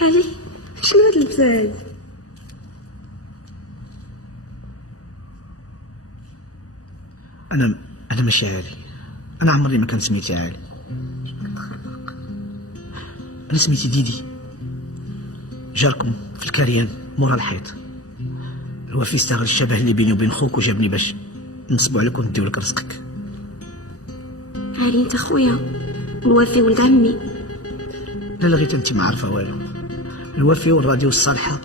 علي شنو هاد البزاز؟ انا ماشي عالي. انا عمري ما كان سميتي عالي. انا سميتي ديدي. جاركم في الكريان مورا الحيط. الوفي استغل الشبه اللي بيني وبين خوك وجابني باش نصبوا عليك ونديو لك رزقك. علي انت خويا الوفي ولد عمي. لا لغيت انت ما عارفه والو. الوفي والراديو الصالحه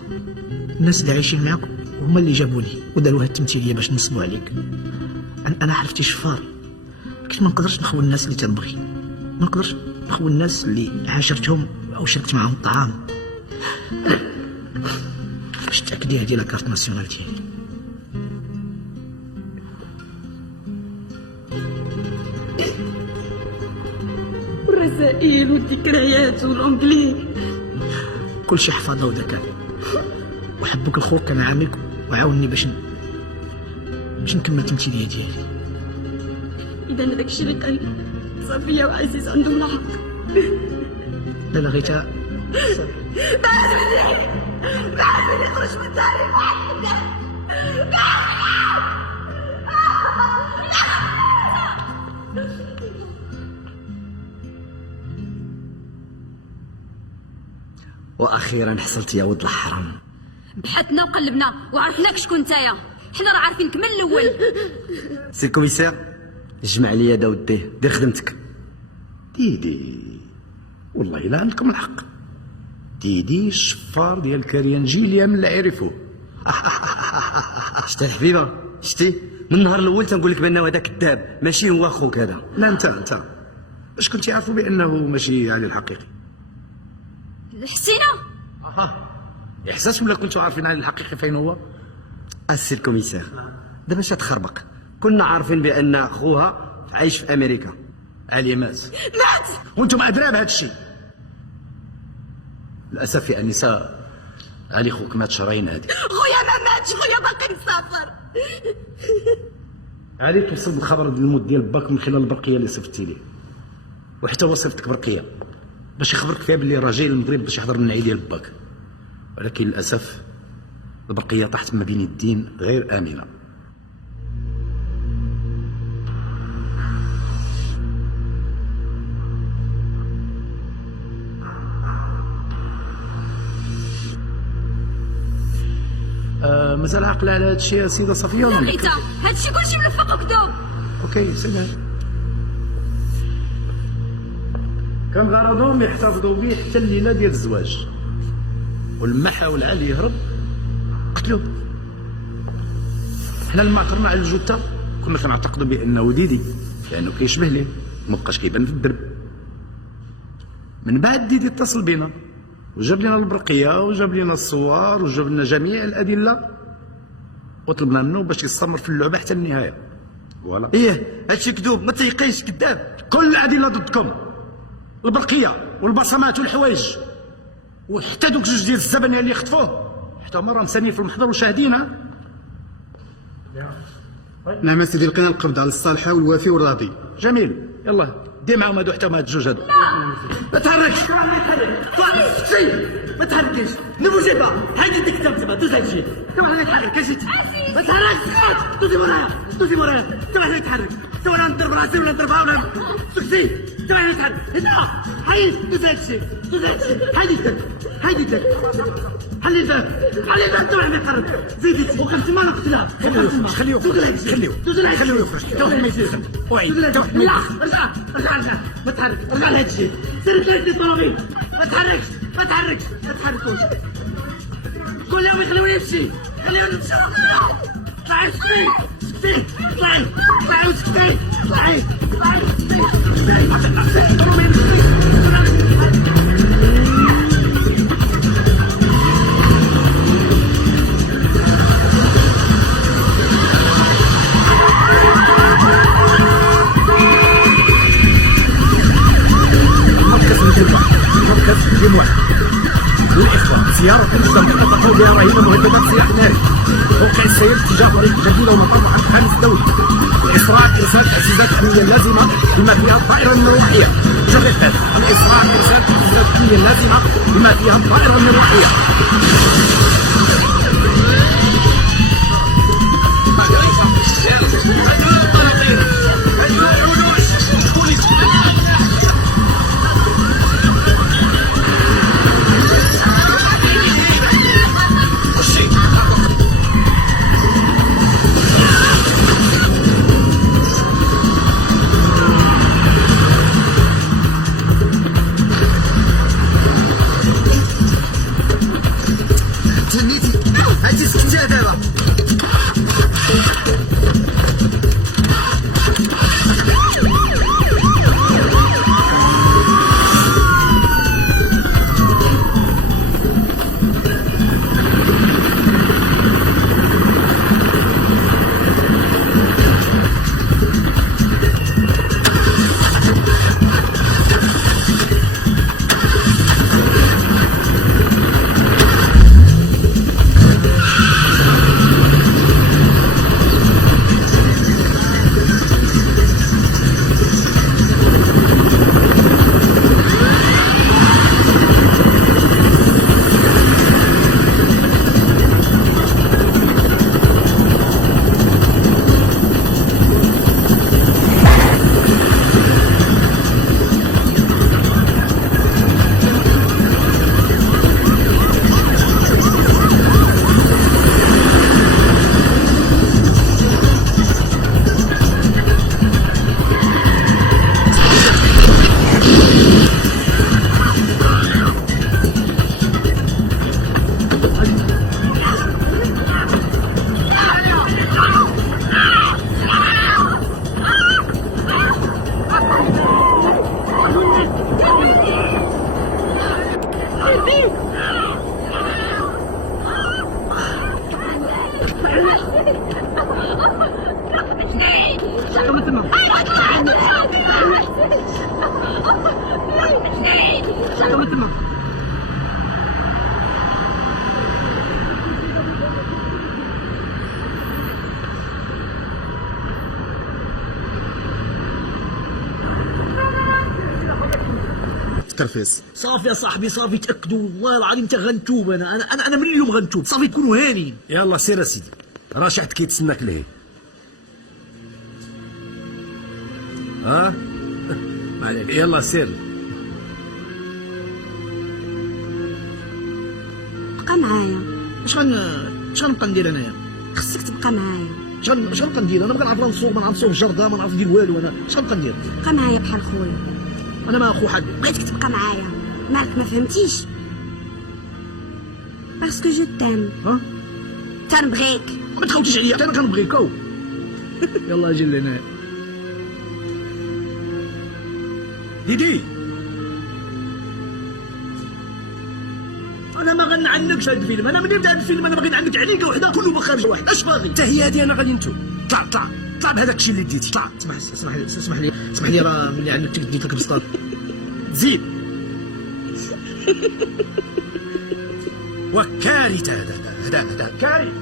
الناس اللي عايشين معاك هما اللي جابوني وداروا هاد التمثيليه باش نصبوا عليك. انا عرفتي شفار لكن ما نقدرش نخوي الناس اللي تنبغي. ما نقدرش نخوي الناس اللي عاشرتهم او شربت معاهم الطعام. باش تاكدي هادي لاكارت ناسيوناليتي. الرسائل والذكريات والانجلي. كل شيء حفظه وذكر، وحبك الخوك كان عاملك وعاوني باش نكمل التمثيليه ديالي. اذا هذاك الشيء اللي قال صفيه وعزيز عندهم الحق. لا لغيتها بعد مني خرج من داري واخيرا حصلت يا ولد الحرام. بحثنا وقلبنا وعرفناك شكون نتايا، حنا راه عارفينك من الاول. سي كوميسير جمع لي داود دير خدمتك. ديدي والله لا عندكم الحق، ديدي الشفار ديال الكريانجيليا من اللي عرفوه. شتي الحبيبه شتي من النهار الاول تنقول لك بانه هذا كذاب ماشي هو اخوك هذا. لا انت باش كنتي عارفوا بانه ماشي علي الحقيقي؟ حسينا احساس ولا كنتوا عارفين علي الحقيقي فين هو؟ السي الكوميسير دابا اش تخربق، كنا عارفين بان اخوها عايش في امريكا. علي مات وانتم ادرى بهذا الشيء. للاسف يا انسه علي خوك مات شهرين هادي. خويا ما ماتش، خويا باقي مسافر. علي توصل بالخبر بالموت ديال باك من خلال البرقيه اللي صيفطتي ليه، وحتى هو صيفطك برقيه باش يخبرك فيها باللي راه جاي للمغرب باش يحضر النعي ديال باك، ولكن للاسف البرقيه طاحت ما بين الدين غير امنه. مازال عاقله على هذا الشيء يا سيده صفيه ولا لقيتها هذا الشيء كلشي ملفق وكذوب. اوكي سمع، كان غرضهم يحتفظوا به حتى الليله ديال الزواج، ولما حاول علي يهرب قتلوه. حنا لما عثرنا على الجثه كنا كنعتقدوا بانه ديدي لانه كيشبه ليه، مابقاش كيبان في الدرب. من بعد ديدي اتصل بينا وجاب لنا البرقيه وجاب لنا الصور وجاب لنا جميع الادله، وطلبنا منه باش يستمر في اللعبه حتى النهايه. فوالا. هادشي كذوب، ما تيقيش كذاب. كل الادله ضدكم، البرقيه والبصمات والحوايج، وحتى دوك جوج ديال الزبنيه اللي خطفوه حتى هما راه مسامين في المحضر وشاهدين. نعم سيدي، لقينا القبض على الصالحه والوافي والراضي. جميل، يلا دي معاهم هادو حتى هما هاد الجوج هادو. ما تحركش ما تحركش نبوجي با هادي تكتب تبع دوز هادشي تو انا نتحرك اجي ما تحركش دوزي مورايا تو انا نتحرك تو انا نضرب راسي ولا نضربها ولا سكتي تو انا نتحرك هنا حيد دوز هادشي هادي حلي الباب تو انا نتحرك زيدي وقفت ما نقتلها خليوه يخرج تو ما يصير. لا ارجع ما تحرك ارجع لهادشي سير لي الطوموبيل ما تحركوش كلهم يخليوه يمشي طلعي سكتي طلعي وسكتي طلعي للإخوة سيارة مشتركة تقود بها رهيب مهددات سلاح ناري موقع السير اتجاه طريق جديدة ومطار محمد خامس الدولي الإسراع إرسال تجهيزات أمنية لازمة بما فيها الطائرة المروحية. جرفت الإسراع إرسال تجهيزات أمنية لازمة بما فيها الطائرة المروحية. تهنيتي ترفيس صافي يا صاحبي صافي، تاكدوا والله العظيم انت غنتوب. انا من اليوم غنتوب، صافي كونوا هانيين. يلا سير اسيدي، راه شحال كيتسناك ليه. ها يلا سير. بقى معايا. اش غنبقى ندير انايا؟ خصك تبقى معايا. اش غنبقى ندير؟ انا ما كنعرف لا نصوغ، ما نعرف نصوغ الجرده، ما نعرف ندير والو. انا اش غنبقى ندير؟ بقى معايا بحال خويا. انا ما اخو حد. بغيتك تبقى معايا، مالك ما فهمتيش؟ باسكو جو تام. ها؟ تنبغيك. ما تخوتيش عليا، انا كنبغيك. يلا اجي لهنا. ديدي انا ما غنعنكش هذا الفيلم، انا منين بدا هذا الفيلم انا باغي نعنك عليك وحده كله ما خارج واحد. اش باغي؟ حتى هي هذه انا غادي نتو. طلع بهذاك الشيء اللي ديتي. طلع. اسمح لي راه ملي عنك ديت لك بسطات. زيد. وكارثه هذا كارثه.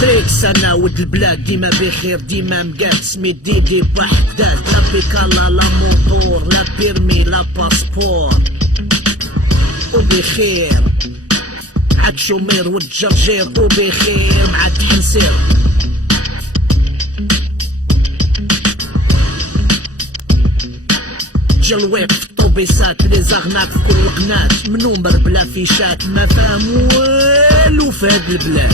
بريكس انا ود البلاد ديما بخير، ديما مقاد سميت ديدي بوحدات. لا بيكالا لا موطور لا بيرمي لا باسبور، وبخير عاد شومير والجرجير، وبخير مع تحنسير. جل واقف في الطوبيسات لي زغنات في كل قنات، منومر بلا فيشات، ما فاهم والو في هاد البلاد.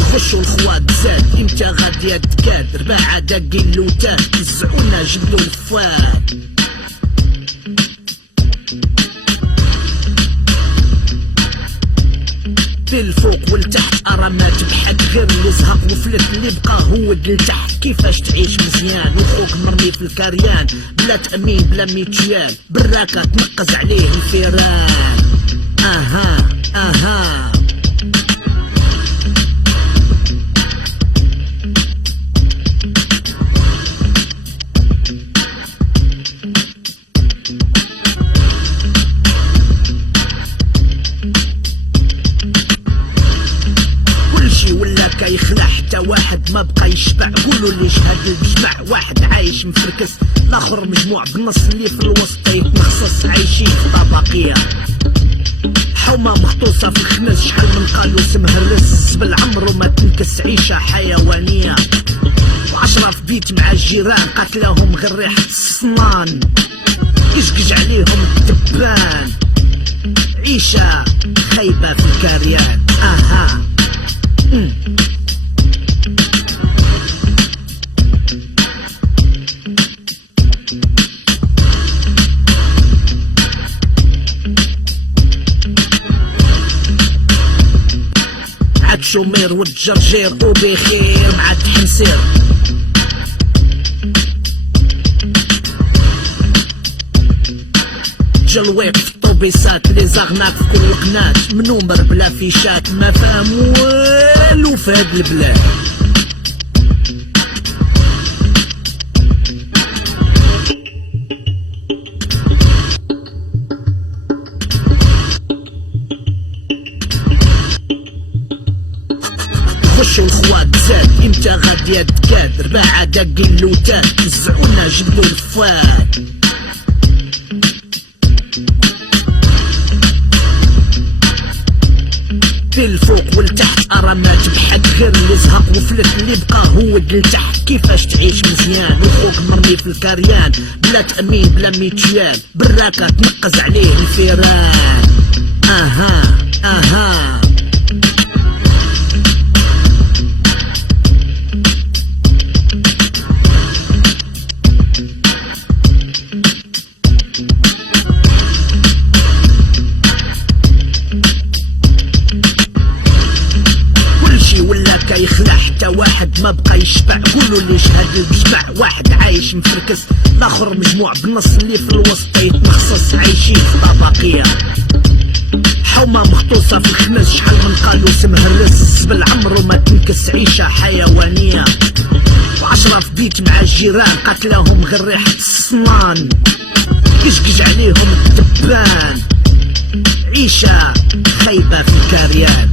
خشوا الخوات زاد، امتى غادي تكاد؟ 4 داقين لوتات يزعونا جبدوا الفات. بالفوق والتحت ارامات بحد، غير اللي زهق وفلت اللي بقى هو لتحت. كيفاش تعيش مزيان وخوك مرمي في الكريان، بلا تأمين بلا ميتيال، براكة تنقز عليه الفيران. اها يخلع حتى واحد ما بقى يشبع. قولوا اللي شهد الجمع، واحد عايش مفركس، الاخر مجموع بالنص، اللي في الوسط يتنخصص، عايشين في طبقيه. حومه مخطوصه في الخنز، شحال من قالوس مهرس بالعمر وما تنكس، عيشه حيوانيه. و10 في بيت مع الجيران، قاتلهم غير ريحه الصنان، يشقج عليهم الدبان. عيشه خايبه في الكريان. عاد شومير والجرجير، وبخير مع تحنسير. جل واقف في الطوبيسات لي زغنات في كل قنات، منومر بلا فيشات، ما فاهم والو في هاد البلاد. خشوا الخوات زاد، امتى غادي تكاد؟ 4 داقين لوتات يزعونا جبدوا الفات. بالفوق والتحت ارامات بحد، غير اللي زهق وفلت اللي بقى هو لتحت. كيفاش تعيش مزيان وخوك مرمي في الكريان، بلا تأمين بلا ميتيال، براكة تنقز عليه الفيران. اها ما بقى يشبع. قولوا لي شهاد الجمع، واحد عايش مفركس، الاخر مجموع بالنص اللي في الوسط يتمخصص، عايشين في طبقيه حومة مخطوصة في الخنز. شحال من قالوس مهرس بالعمر وما تنكس، عيشة حيوانية. وعشرة فديت مع الجيران قتلهم غير ريحة الصنان، قشقش عليهم الدبان، عيشة خايبة في الكريان.